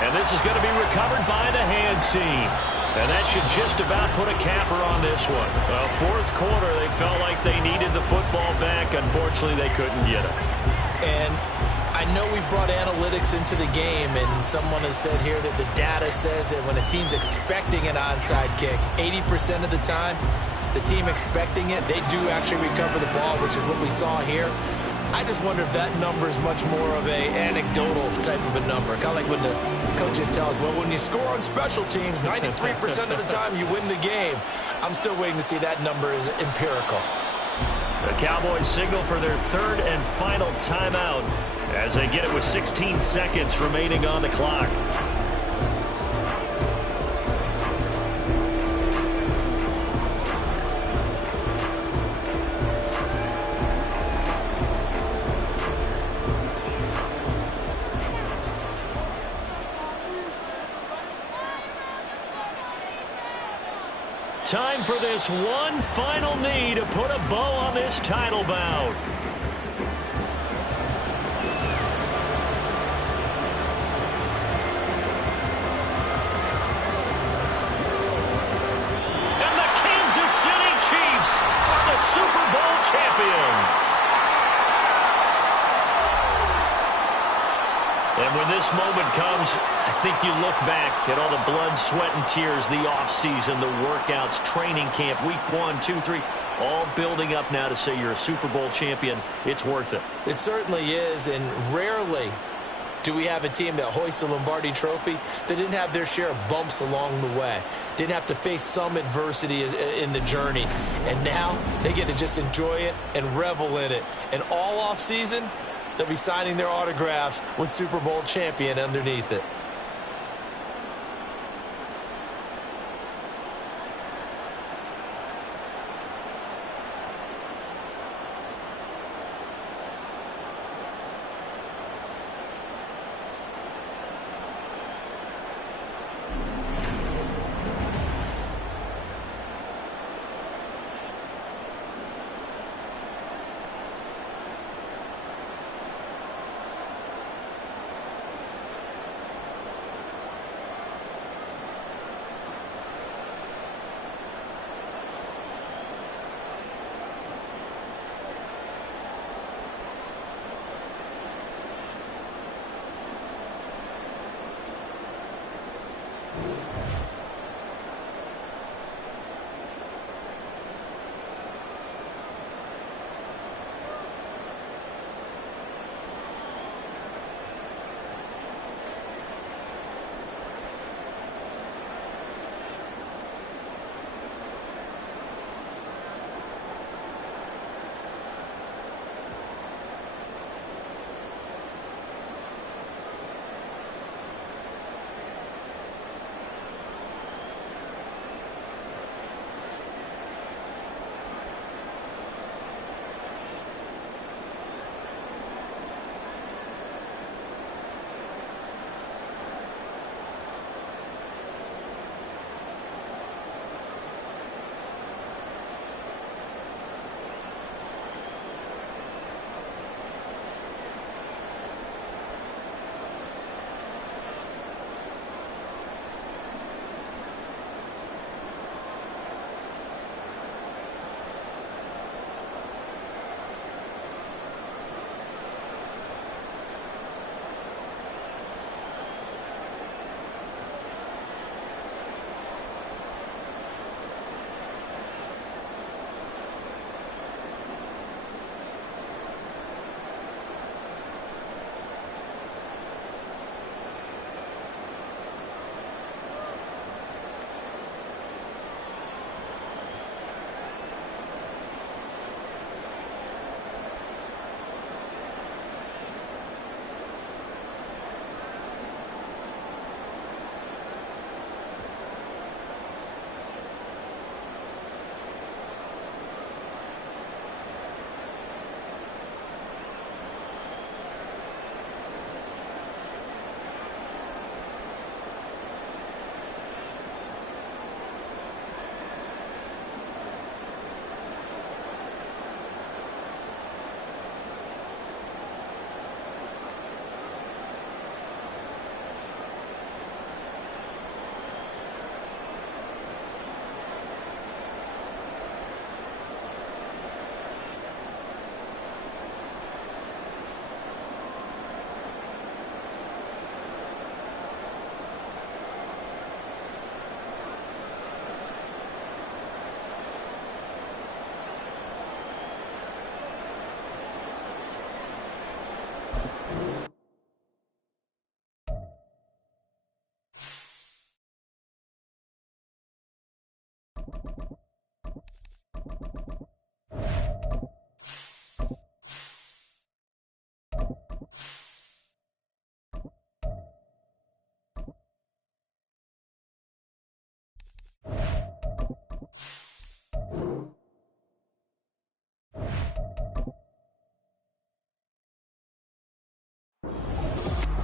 And this is going to be recovered by the hands team. And that should just about put a capper on this one. Well, 4th quarter, they felt like they needed the football back. Unfortunately, they couldn't get it. And I know we brought analytics into the game, and someone has said here that the data says that when a team's expecting an onside kick, 80% of the time, the team expecting it, they do actually recover the ball, which is what we saw here. I just wonder if that number is much more of a anecdotal type of a number. Kind of like when the coaches tell us, well, when you score on special teams, 93% of the time you win the game. I'm still waiting to see that number is empirical. The Cowboys signal for their 3rd and final timeout as they get it with 16 seconds remaining on the clock. Time for this one final knee to put a bow on this title bout. And the Kansas City Chiefs are the Super Bowl champions. And when this moment comes, I think you look back at all the blood, sweat, and tears, the offseason, the workouts, training camp, week 1, 2, 3, all building up now to say you're a Super Bowl champion. It's worth it. It certainly is, and rarely Do we have a team that hoists the Lombardi Trophy that didn't have their share of bumps along the way, didn't have to face some adversity in the journey, and now they get to just enjoy it and revel in it. And all off season, they'll be signing their autographs with Super Bowl champion underneath it.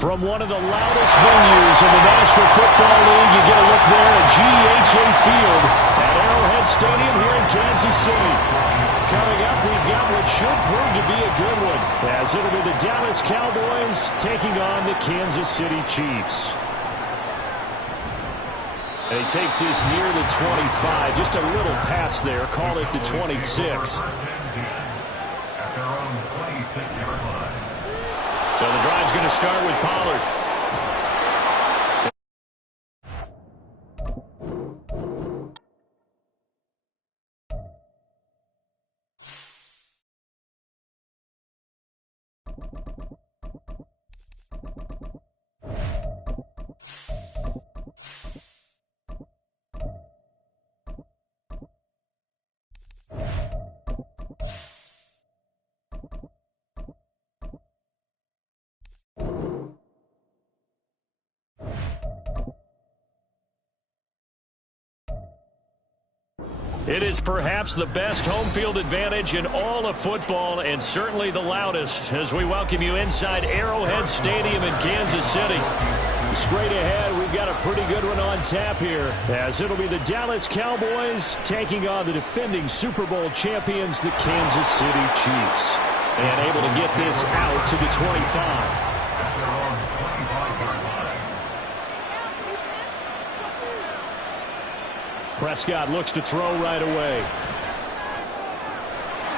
From one of the loudest venues in the National Football League, you get a look there at GEHA Field at Arrowhead Stadium here in Kansas City. Coming up, we've got what should prove to be a good one, as it'll be the Dallas Cowboys taking on the Kansas City Chiefs. And he takes this near the 25, just a little pass there, call it the 26. At their own 26-yard line. So the drive's going to start with Pollard. It is perhaps the best home field advantage in all of football, and certainly the loudest, as we welcome you inside Arrowhead Stadium in Kansas City. Straight ahead, we've got a pretty good one on tap here, as it'll be the Dallas Cowboys taking on the defending Super Bowl champions, the Kansas City Chiefs. And able to get this out to the 25. Prescott looks to throw right away.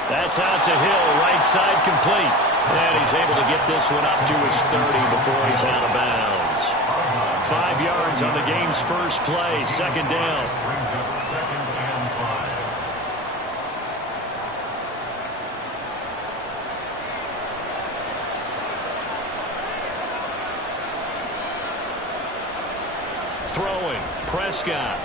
That's out to Hill, right side complete. And he's able to get this one up to his 30 before he's out of bounds. 5 yards on the game's first play, second down. Throwing, Prescott.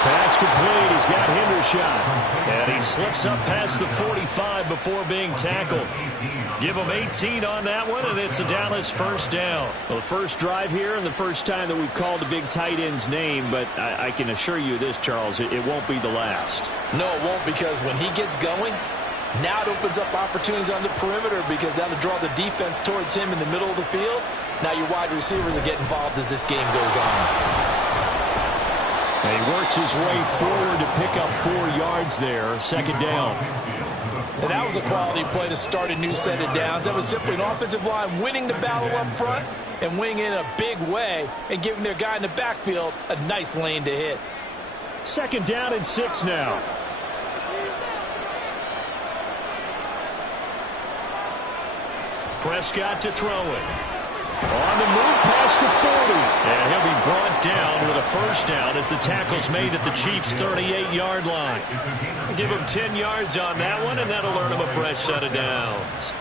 Pass complete. He's got Hendershot. And he slips up past the 45 before being tackled. Give him 18 on that one, and it's a Dallas first down. Well, the first drive here and the first time that we've called the big tight end's name, but I can assure you this, Charles, it won't be the last. No, it won't, because when he gets going, now it opens up opportunities on the perimeter, because that'll draw the defense towards him in the middle of the field. Now your wide receivers will get involved as this game goes on. And he works his way forward to pick up 4 yards there, second down. And that was a quality play to start a new set of downs. That was simply an offensive line winning the battle up front and winning in a big way and giving their guy in the backfield a nice lane to hit. Second down and 6 now. Prescott to throw it. On the move past the 40. And he'll be brought down with a first down as the tackle's made at the Chiefs' 38-yard line. Give him 10 yards on that one, and that'll earn him a fresh set of downs.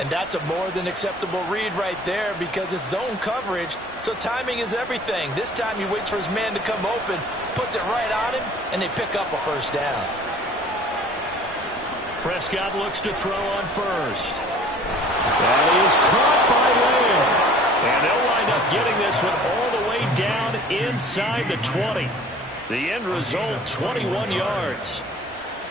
And that's a more than acceptable read right there, because it's zone coverage, so timing is everything. This time he waits for his man to come open, puts it right on him, and they pick up a first down. Prescott looks to throw on first. That is caught by Lamb. And they'll wind up getting this one all the way down inside the 20. The end result, 21 yards.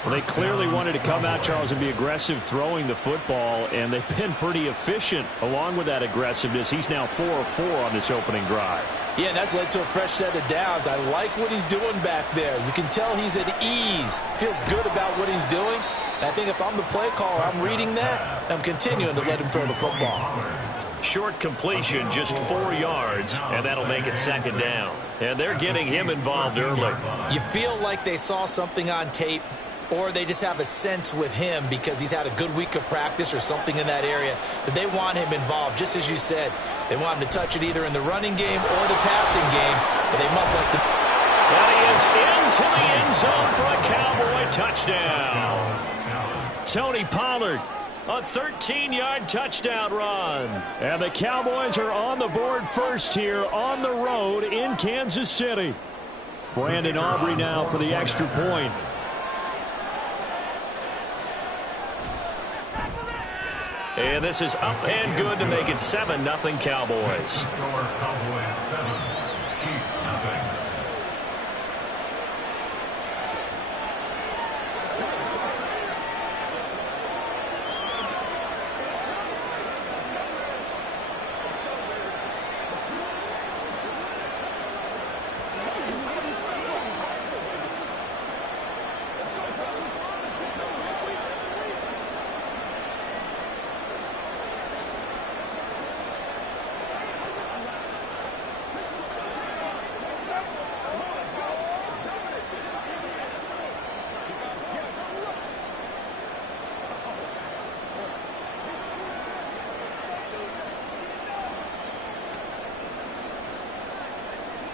Well, they clearly wanted to come out, Charles, and be aggressive throwing the football, and they've been pretty efficient along with that aggressiveness. He's now 4 of 4 on this opening drive. Yeah, and that's led to a fresh set of downs. I like what he's doing back there. You can tell he's at ease. Feels good about what he's doing. And I think if I'm the play caller, I'm reading that, I'm continuing to let him throw the football. Short completion, just 4 yards, and that'll make it second down. And they're getting him involved early. You feel like they saw something on tape, or they just have a sense with him because he's had a good week of practice or something in that area that they want him involved. Just as you said, they want him to touch it either in the running game or the passing game, but they must like to. And he is into the end zone for a Cowboy touchdown. Tony Pollard, a 13-yard touchdown run. And the Cowboys are on the board first here on the road in Kansas City. Brandon Aubrey now for the extra point. And this is up and good to make it 7-0 Cowboys. Cowboys 7, Chiefs 0.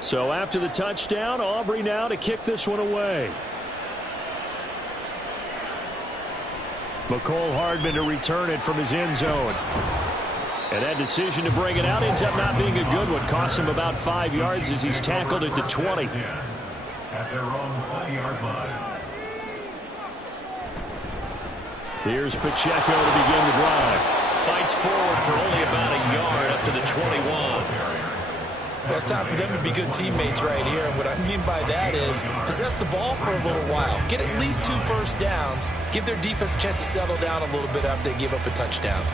So after the touchdown, Aubrey now to kick this one away. McCole Hardman to return it from his end zone. And that decision to bring it out ends up not being a good one. Costs him about 5 yards as he's tackled at the 20. At their own 20-yard line. Here's Pacheco to begin the drive. Fights forward for only about a yard up to the 21. Well, it's time for them to be good teammates right here. And what I mean by that is possess the ball for a little while. Get at least 2 first downs. Give their defense a chance to settle down a little bit after they give up a touchdown.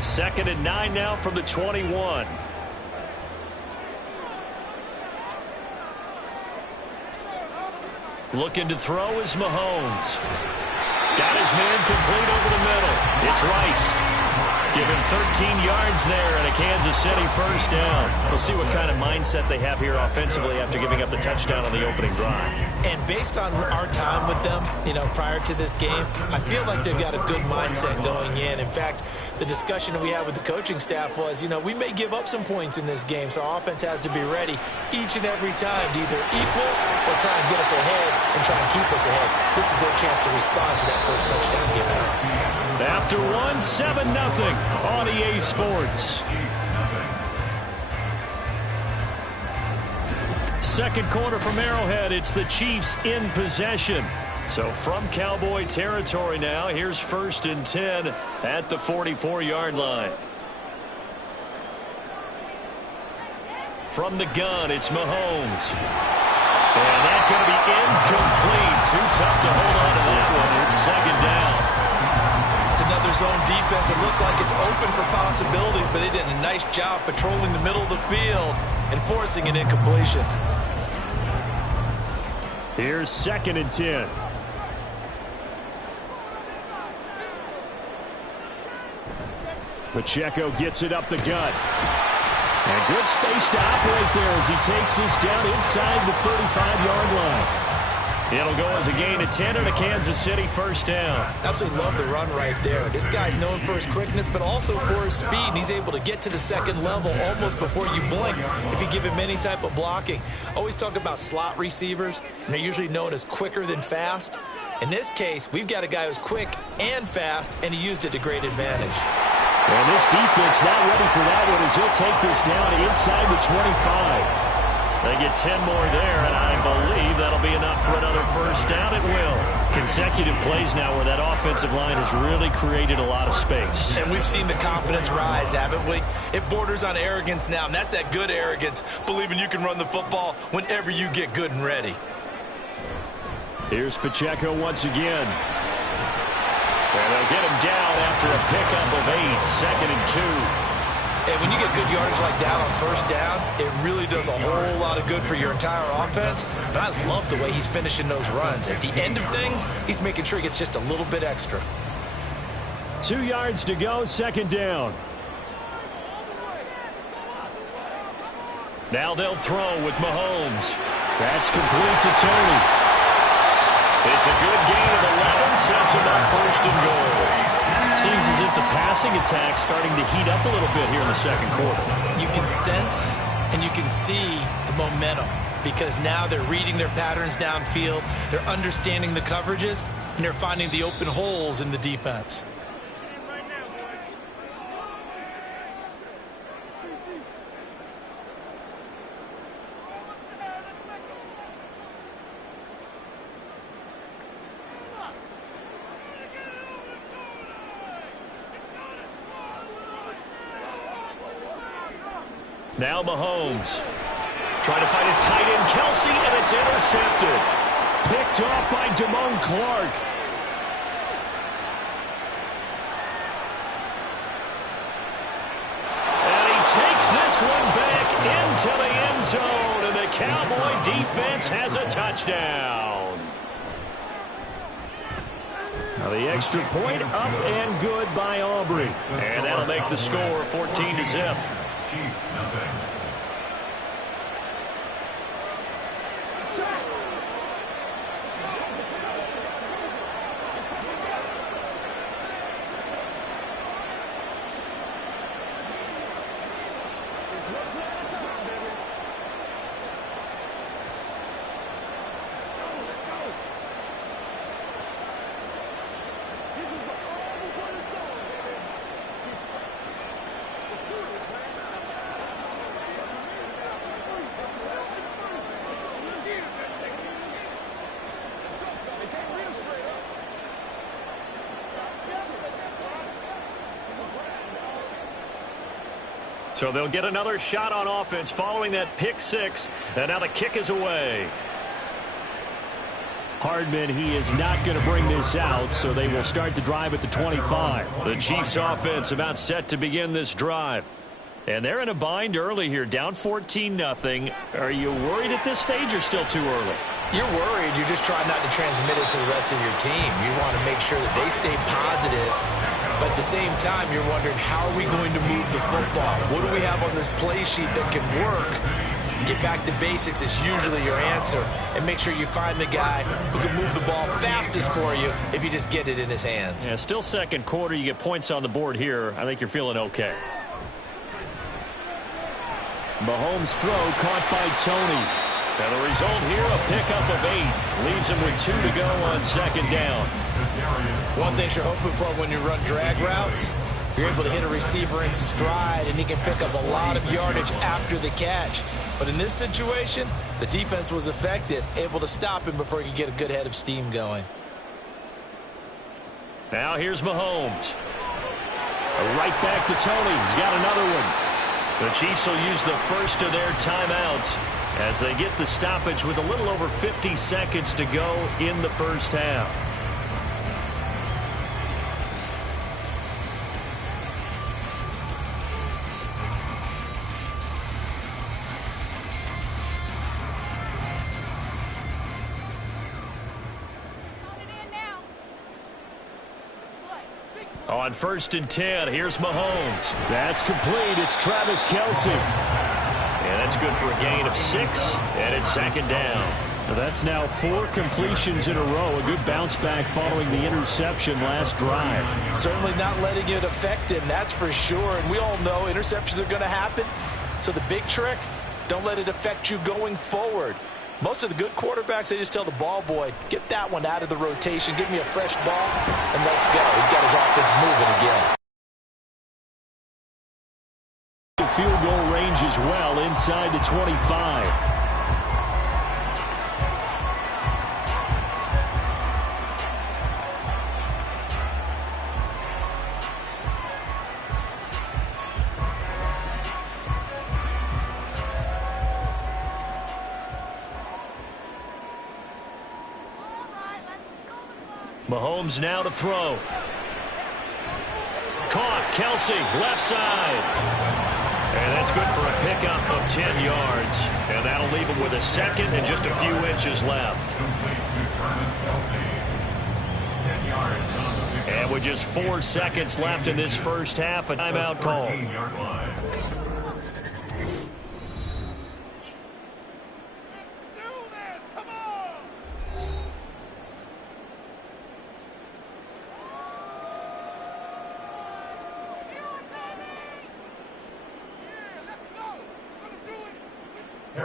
2nd and 9 now from the 21. Looking to throw is Mahomes. Got his man complete over the middle. It's Rice. Given 13 yards there and a Kansas City first down. We'll see what kind of mindset they have here offensively after giving up the touchdown on the opening drive. And based on our time with them, prior to this game, I feel like they've got a good mindset going in. In fact, the discussion that we had with the coaching staff was, we may give up some points in this game, so our offense has to be ready each and every time to either equal or try and get us ahead and try and keep us ahead. This is their chance to respond to that first touchdown given up. After 7-0 on EA Sports. Second quarter from Arrowhead. It's the Chiefs in possession. So from Cowboy territory now, here's 1st and 10 at the 44-yard line. From the gun, it's Mahomes. And that's going to be incomplete. Too tough to hold on to that one. It's 2nd down. It's another zone defense. It looks like it's open for possibilities, but they did a nice job patrolling the middle of the field and forcing an incompletion. Here's 2nd and 10. Pacheco gets it up the gut. And good space to operate there as he takes this down inside the 35-yard line. It'll go as a gain of 10 and a Kansas City first down. Absolutely love the run right there. This guy's known for his quickness, but also for his speed. And he's able to get to the second level almost before you blink if you give him any type of blocking. Always talk about slot receivers, and they're usually known as quicker than fast. In this case, we've got a guy who's quick and fast, and he used it to great advantage. And this defense not ready for that one as he'll take this down inside the 25. They get 10 more there, and I believe that'll be enough for another first down. It will. Consecutive plays now where that offensive line has really created a lot of space. And we've seen the confidence rise, haven't we? It borders on arrogance now, and that's that good arrogance, believing you can run the football whenever you get good and ready. Here's Pacheco once again. And they'll get him down after a pickup of 8, 2nd and 2. And when you get good yardage like that on first down, it really does a whole lot of good for your entire offense. But I love the way he's finishing those runs. At the end of things, he's making sure he gets just a little bit extra. 2 yards to go, 2nd down. Now they'll throw with Mahomes. That's complete to Tony. It's a good gain of 11, sets him up 1st and goal. Seems as if the passing attack's starting to heat up a little bit here in the second quarter. You can sense and you can see the momentum because now they're reading their patterns downfield, they're understanding the coverages, and they're finding the open holes in the defense. Now Mahomes trying to find his tight end, Kelsey, and it's intercepted. Picked off by Damone Clark. And he takes this one back into the end zone, and the Cowboy defense has a touchdown. Now the extra point up and good by Aubrey. And that'll make the score 14-0. Chiefs, nothing. So they'll get another shot on offense following that pick six. And now the kick is away. Hardman, he is not going to bring this out, so they will start the drive at the 25. The Chiefs offense about set to begin this drive. And they're in a bind early here, down 14-0. Are you worried at this stage or still too early? You're worried. You're just trying not to transmit it to the rest of your team. You want to make sure that they stay positive. But at the same time, you're wondering, how are we going to move the football? What do we have on this play sheet that can work? Get back to basics is usually your answer. And make sure you find the guy who can move the ball fastest for you if you just get it in his hands. Yeah, still second quarter. You get points on the board here. I think you're feeling okay. Mahomes' throw caught by Tony. And the result here, a pickup of 8. Leaves him with 2 to go on second down. One thing you're hoping for when you run drag routes, you're able to hit a receiver in stride, and he can pick up a lot of yardage after the catch. But in this situation, the defense was effective, able to stop him before he could get a good head of steam going. Now here's Mahomes. Right back to Tony. He's got another one. The Chiefs will use the first of their timeouts as they get the stoppage with a little over 50 seconds to go in the first half. On 1st and 10, here's Mahomes. That's complete. It's Travis Kelce. And that's good for a gain of 6, and it's second down. That's now 4 completions in a row. A good bounce back following the interception last drive. Certainly not letting it affect him, that's for sure. And we all know interceptions are going to happen. So the big trick, don't let it affect you going forward. Most of the good quarterbacks, they just tell the ball boy, get that one out of the rotation, give me a fresh ball, and let's go. He's got his offense moving again. Field goal range as well inside the 25. Mahomes now to throw. Caught. Kelce, left side. And that's good for a pickup of 10 yards. And that'll leave him with a second and just a few inches left. And with just 4 seconds left in this first half, a timeout call.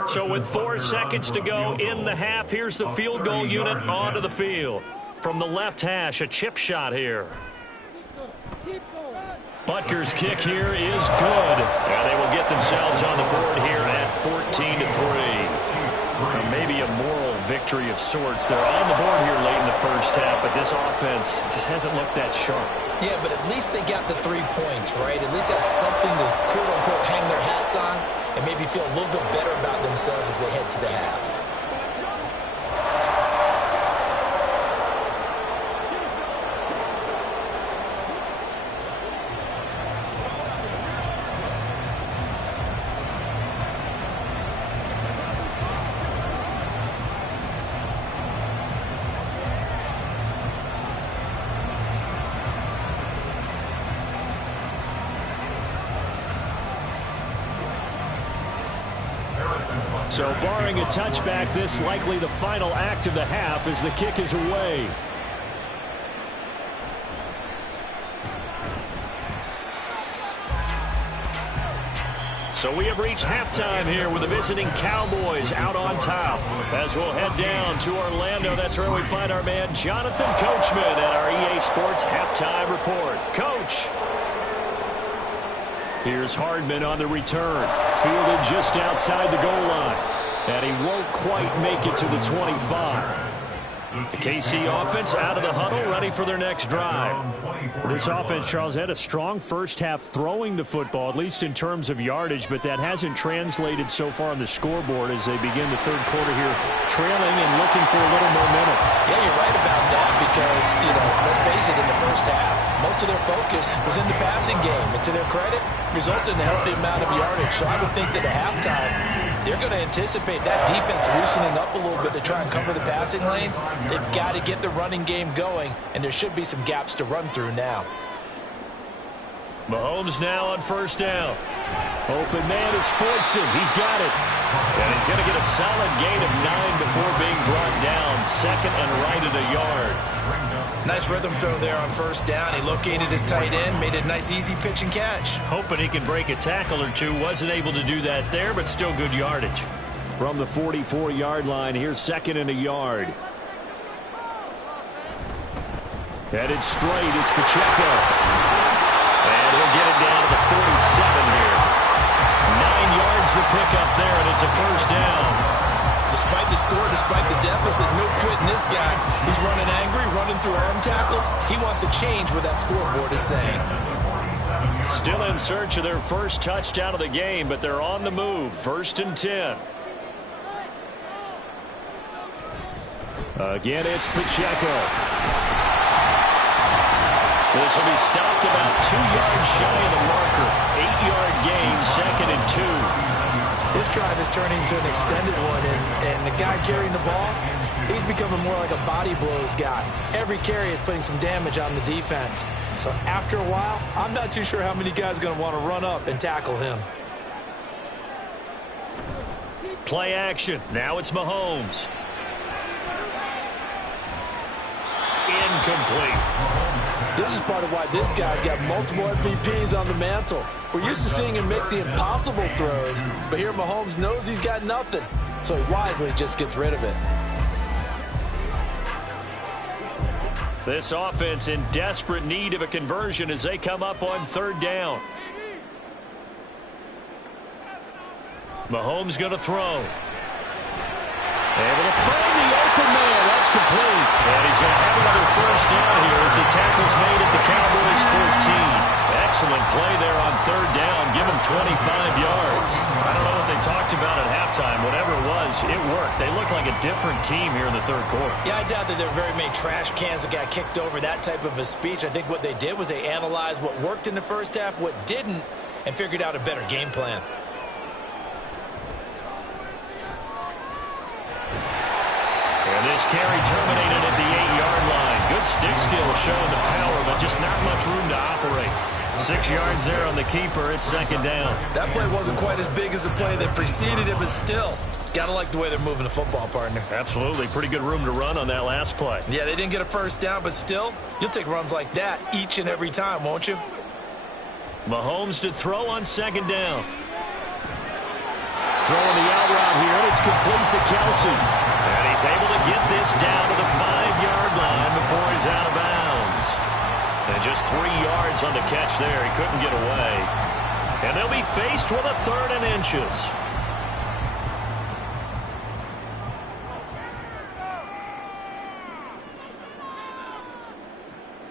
So with 4 seconds to go in the half, here's the field goal unit onto the field. From the left hash, a chip shot here. Butker's kick here is good. And they will get themselves on the board here at 14-3. Maybe a moral victory of sorts. They're on the board here late in the first half, but this offense just hasn't looked that sharp. Yeah, but at least they got the 3 points, right? At least they have something to, quote-unquote, hang their hats on and maybe feel a little bit better about themselves as they head to the half. So barring a touchback, this likely the final act of the half as the kick is away. So we have reached halftime here with the visiting Cowboys out on top. As we'll head down to Orlando, that's where we find our man Jonathan Coachman at our EA Sports Halftime Report. Coach. Here's Hardman on the return. Fielded just outside the goal line. And he won't quite make it to the 25. The KC offense out of the huddle, ready for their next drive. This offense, Charles, had a strong first half throwing the football, at least in terms of yardage, but that hasn't translated so far on the scoreboard as they begin the third quarter here, trailing and looking for a little momentum. Yeah, you're right about that because, let's face it, in the first half, most of their focus was in the passing game. And to their credit, resulted in a healthy amount of yardage. So I would think that at halftime, they're going to anticipate that defense loosening up a little bit to try and cover the passing lanes. They've got to get the running game going, and there should be some gaps to run through now. Mahomes now on first down. Open man is Fortson. He's got it. And he's going to get a solid gain of 9 before being brought down. Second and right at a yard. Nice rhythm throw there on first down. He located his tight end, made a nice easy pitch and catch. Hoping he can break a tackle or two. Wasn't able to do that there, but still good yardage. From the 44-yard line, here's second and a yard. Headed straight, it's Pacheco. And he'll get it down to the 47 here. 9 yards the pickup there, and it's a first down. Despite the score, despite the deficit, no quitting this guy. He's running angry, running through arm tackles. He wants to change what that scoreboard is saying. Still in search of their first touchdown of the game, but they're on the move. First and 10. Again, it's Pacheco. This will be stopped about 2 yards shy of the marker. 8-yard gain, second and 2. This drive is turning into an extended one, and the guy carrying the ball, he's becoming more like a body blows guy. Every carry is putting some damage on the defense. So after a while, I'm not too sure how many guys are going to want to run up and tackle him. Play action. Now it's Mahomes. Incomplete. This is part of why this guy's got multiple MVPs on the mantle. We're used to seeing him make the impossible throws, but here Mahomes knows he's got nothing, so he wisely just gets rid of it. This offense in desperate need of a conversion as they come up on third down. Mahomes going to throw. Able to find the open man. That's complete. And he's going to have another first down here as the tackle's made at the Cowboys 14. Excellent play there on third down. Give him 25 yards. I don't know what they talked about at halftime. Whatever it was, it worked. They look like a different team here in the third quarter. Yeah, I doubt that there are very many trash cans that got kicked over that type of a speech. I think what they did was they analyzed what worked in the first half, what didn't, and figured out a better game plan. And this carry terminated at the 8-yard line. Good stick skill showing the power, but just not much room to operate. 6 yards there on the keeper. It's second down. That play wasn't quite as big as the play that preceded it, but still, got to like the way they're moving the football, partner. Absolutely. Pretty good room to run on that last play. Yeah, they didn't get a first down, but still, you'll take runs like that each and every time, won't you? Mahomes to throw on second down. Throwing the out route here, and it's complete to Kelsey. And he's able to get this down to the 5-yard line before he's out of bounds. And just 3 yards on the catch there. He couldn't get away. And they'll be faced with a 3rd and inches.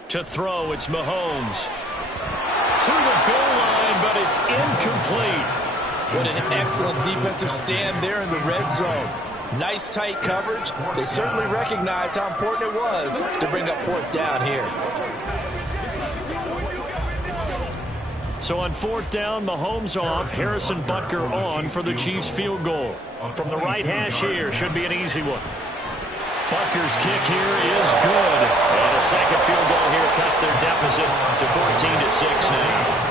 To throw, it's Mahomes. To the goal line, but it's incomplete. What an excellent defensive stand there in the red zone. Nice tight coverage. They certainly recognized how important it was to bring up 4th down here. So on 4th down, Mahomes off, Harrison Butker on for the Chiefs field goal. From the right hash here, should be an easy one. Butker's kick here is good. And a second field goal here cuts their deficit to 14-6 now.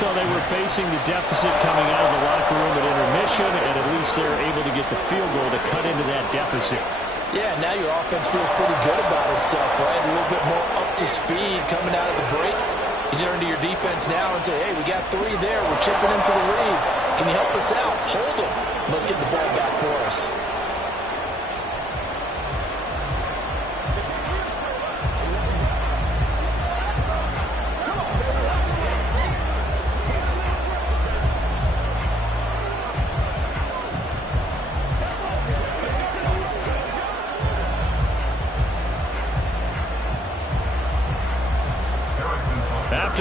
So they were facing the deficit coming out of the locker room at intermission, and at least they're able to get the field goal to cut into that deficit. Yeah, now your offense feels pretty good about itself, right? A little bit more up to speed coming out of the break. You turn to your defense now and say, hey, we got 3 there. We're chipping into the lead. Can you help us out? Hold them. Let's get the ball back for us.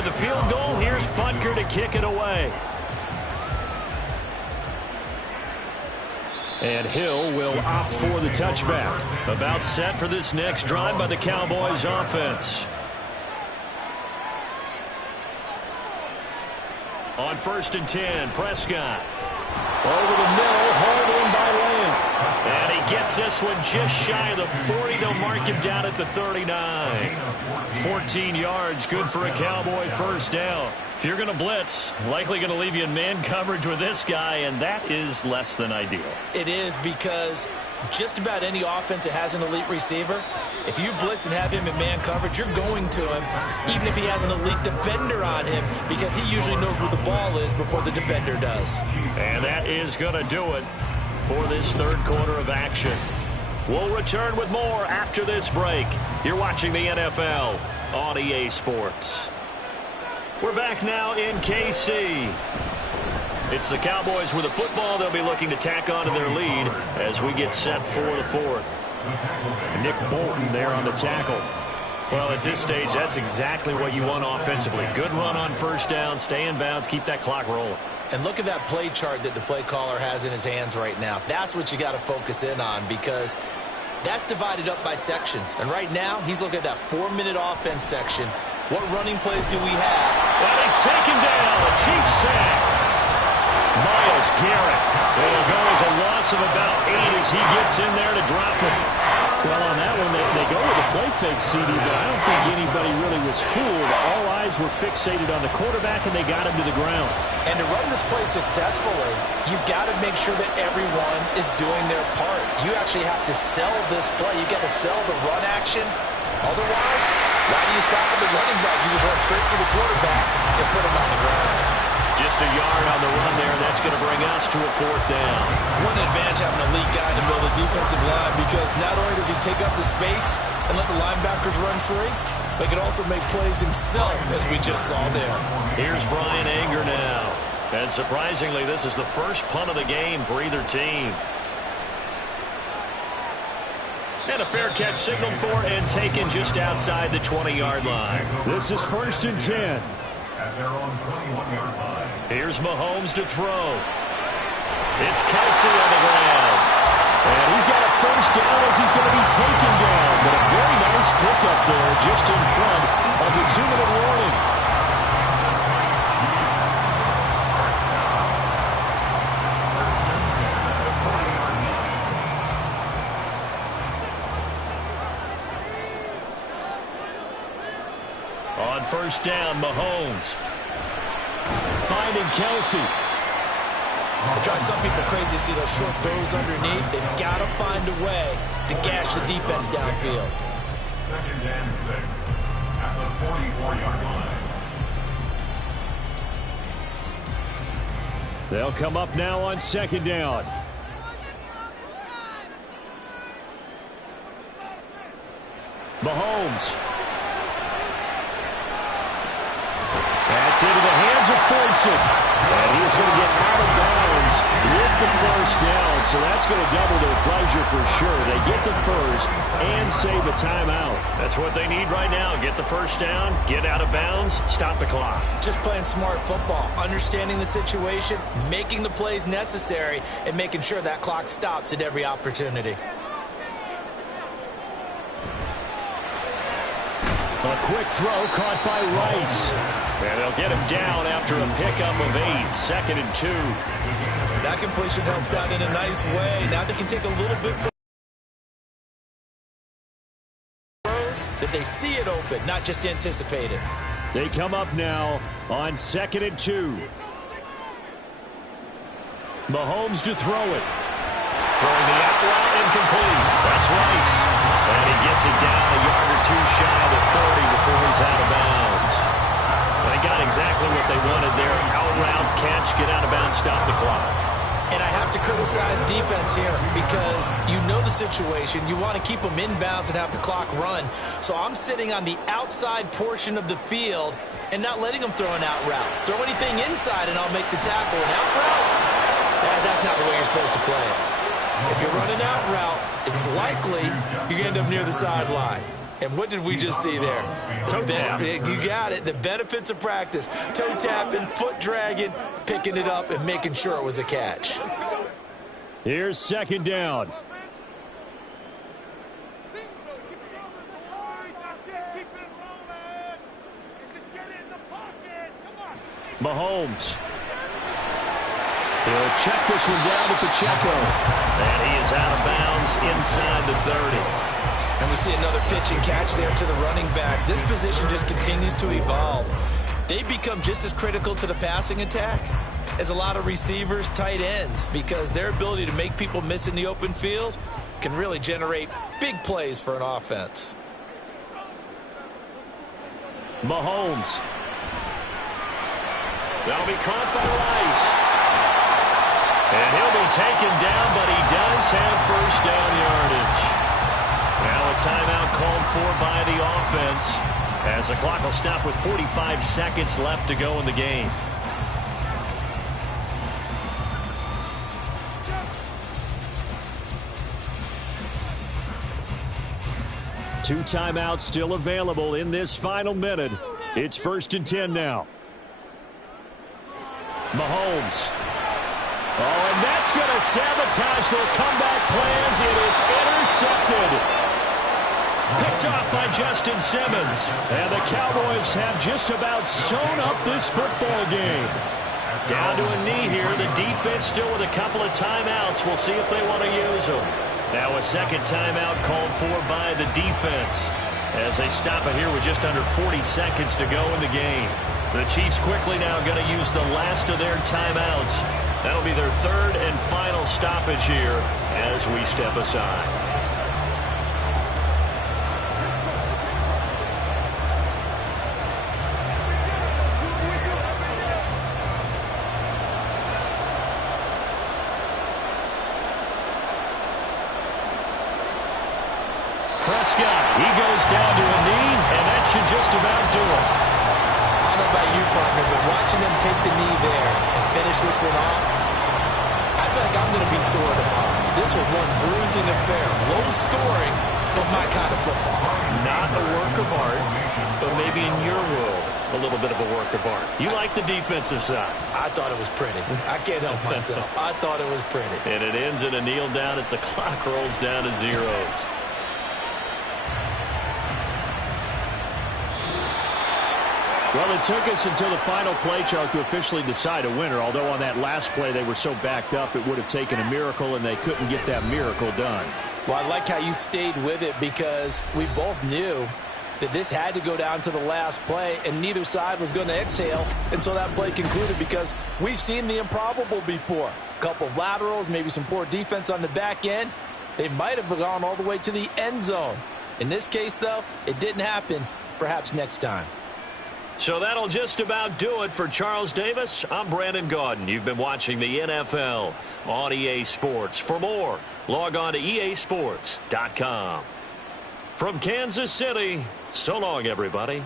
the field goal. Here's Butker to kick it away. And Hill will opt for the touchback. About set for this next drive by the Cowboys offense. On 1st and 10, Prescott. Over the middle, hauled in by Lamb. And he gets this one just shy of the 40. They'll mark him down at the 39. 14 yards, good for a Cowboy first down. If you're going to blitz, likely going to leave you in man coverage with this guy, and that is less than ideal. It is, because just about any offense that has an elite receiver, if you blitz and have him in man coverage, you're going to him, even if he has an elite defender on him, because he usually knows where the ball is before the defender does. And that is going to do it for this third quarter of action. We'll return with more after this break. You're watching the NFL on EA Sports. We're back now in KC. It's the Cowboys with the football. They'll be looking to tack on to their lead as we get set for the fourth. Nick Bolton there on the tackle. Well, at this stage, that's exactly what you want offensively. Good run on first down, stay in bounds, keep that clock rolling. And look at that play chart that the play caller has in his hands right now. That's what you got to focus in on, because that's divided up by sections. And right now, he's looking at that 4-minute offense section. What running plays do we have? Well, he's taken down. A Chiefs sack. Myles Garrett. It'll go as a loss of about 8 as he gets in there to drop him. Well, on that one, they go with a play fake, CD, but I don't think anybody really was fooled. All eyes were fixated on the quarterback, and they got him to the ground. And to run this play successfully, you've got to make sure that everyone is doing their part. You actually have to sell this play. You've got to sell the run action. Otherwise, why do you stop at the running back? You just run straight for the quarterback and put him on the ground. Just a yard on the run there. That's going to bring us to a fourth down. What an advantage having an elite guy in the middle of the defensive line, because not only does he take up the space and let the linebackers run free, but he can also make plays himself, as we just saw there. Here's Brian Anger now. And surprisingly, this is the first punt of the game for either team. And a fair catch signaled for and taken just outside the 20-yard line. This is 1st and 10. At their own 21-yard line. Here's Mahomes to throw. It's Kelsey on the ground. And he's got a first down as he's going to be taken down. But a very nice pickup there just in front of the 2-minute warning. On first down, Mahomes. Finding Kelsey. It drives some people crazy to see those short throws underneath. They've got to find a way to gash the defense downfield. 2nd and 6 at the 44-yard line. They'll come up now on 2nd down. Mahomes. That's into the hands of Fortson. And he's going to get out of bounds with the first down. So that's going to double their pleasure for sure. They get the first and save a timeout. That's what they need right now. Get the first down, get out of bounds, stop the clock. Just playing smart football, understanding the situation, making the plays necessary, and making sure that clock stops at every opportunity. A quick throw caught by Rice. And they'll get him down after a pickup of 8. 2nd and 2. That completion helps out in a nice way. Now they can take a little bit more throws that they see it open, not just anticipate it. They come up now on 2nd and 2. Mahomes to throw it. Throwing the out route incomplete. That's Rice. And he gets it down a yard or two shy of the 30 before he's out of bounds. They got exactly what they wanted there. Out route, catch, get out of bounds, stop the clock. And I have to criticize defense here because you know the situation. You want to keep them inbounds and have the clock run. So I'm sitting on the outside portion of the field and not letting them throw an out route. Throw anything inside and I'll make the tackle. An out route? That's not the way you're supposed to play it. If you run an out route, it's likely you're going to end up near the sideline. And what did we just see there? Toe tap. You got it. The benefits of practice. Toe tapping, foot dragging, picking it up, and making sure it was a catch. Here's second down. Mahomes. He'll check this one down to Pacheco. And he is out of bounds inside the 30. And we see another pitch and catch there to the running back. This position just continues to evolve. They become just as critical to the passing attack as a lot of receivers, tight ends, because their ability to make people miss in the open field can really generate big plays for an offense. Mahomes. That'll be caught by Rice. And he'll be taken down, but he does have first down yardage. Now a timeout called for by the offense, as the clock will stop with 45 seconds left to go in the game. Two timeouts still available in this final minute. It's 1st and 10 now. Mahomes. Oh, and that's going to sabotage their comeback plans. It is intercepted. Picked off by Justin Simmons. And the Cowboys have just about sewn up this football game. Down to a knee here. The defense still with a couple of timeouts. We'll see if they want to use them. Now a second timeout called for by the defense, as they stop it here with just under 40 seconds to go in the game. The Chiefs quickly now going to use the last of their timeouts. That'll be their third and final stoppage here as we step aside. Prescott, he goes down to a knee, and that should just about do it. I don't know about you, partner, but watching them take the knee there and finish this one off, I feel like I'm going to be sore tomorrow. This was one bruising affair. Low scoring, but my kind of football. Not a work of art, but maybe in your world, a little bit of a work of art. You like the defensive side. I thought it was pretty. I can't help myself. I thought it was pretty. And it ends in a kneel down as the clock rolls down to zeros. Well, it took us until the final play, Charles, to officially decide a winner, although on that last play they were so backed up it would have taken a miracle, and they couldn't get that miracle done. Well, I like how you stayed with it, because we both knew that this had to go down to the last play, and neither side was going to exhale until that play concluded, because we've seen the improbable before. A couple of laterals, maybe some poor defense on the back end. They might have gone all the way to the end zone. In this case, though, it didn't happen. Perhaps next time. So that'll just about do it for Charles Davis. I'm Brandon Gaudin. You've been watching the NFL on EA Sports. For more, log on to easports.com. From Kansas City, so long, everybody.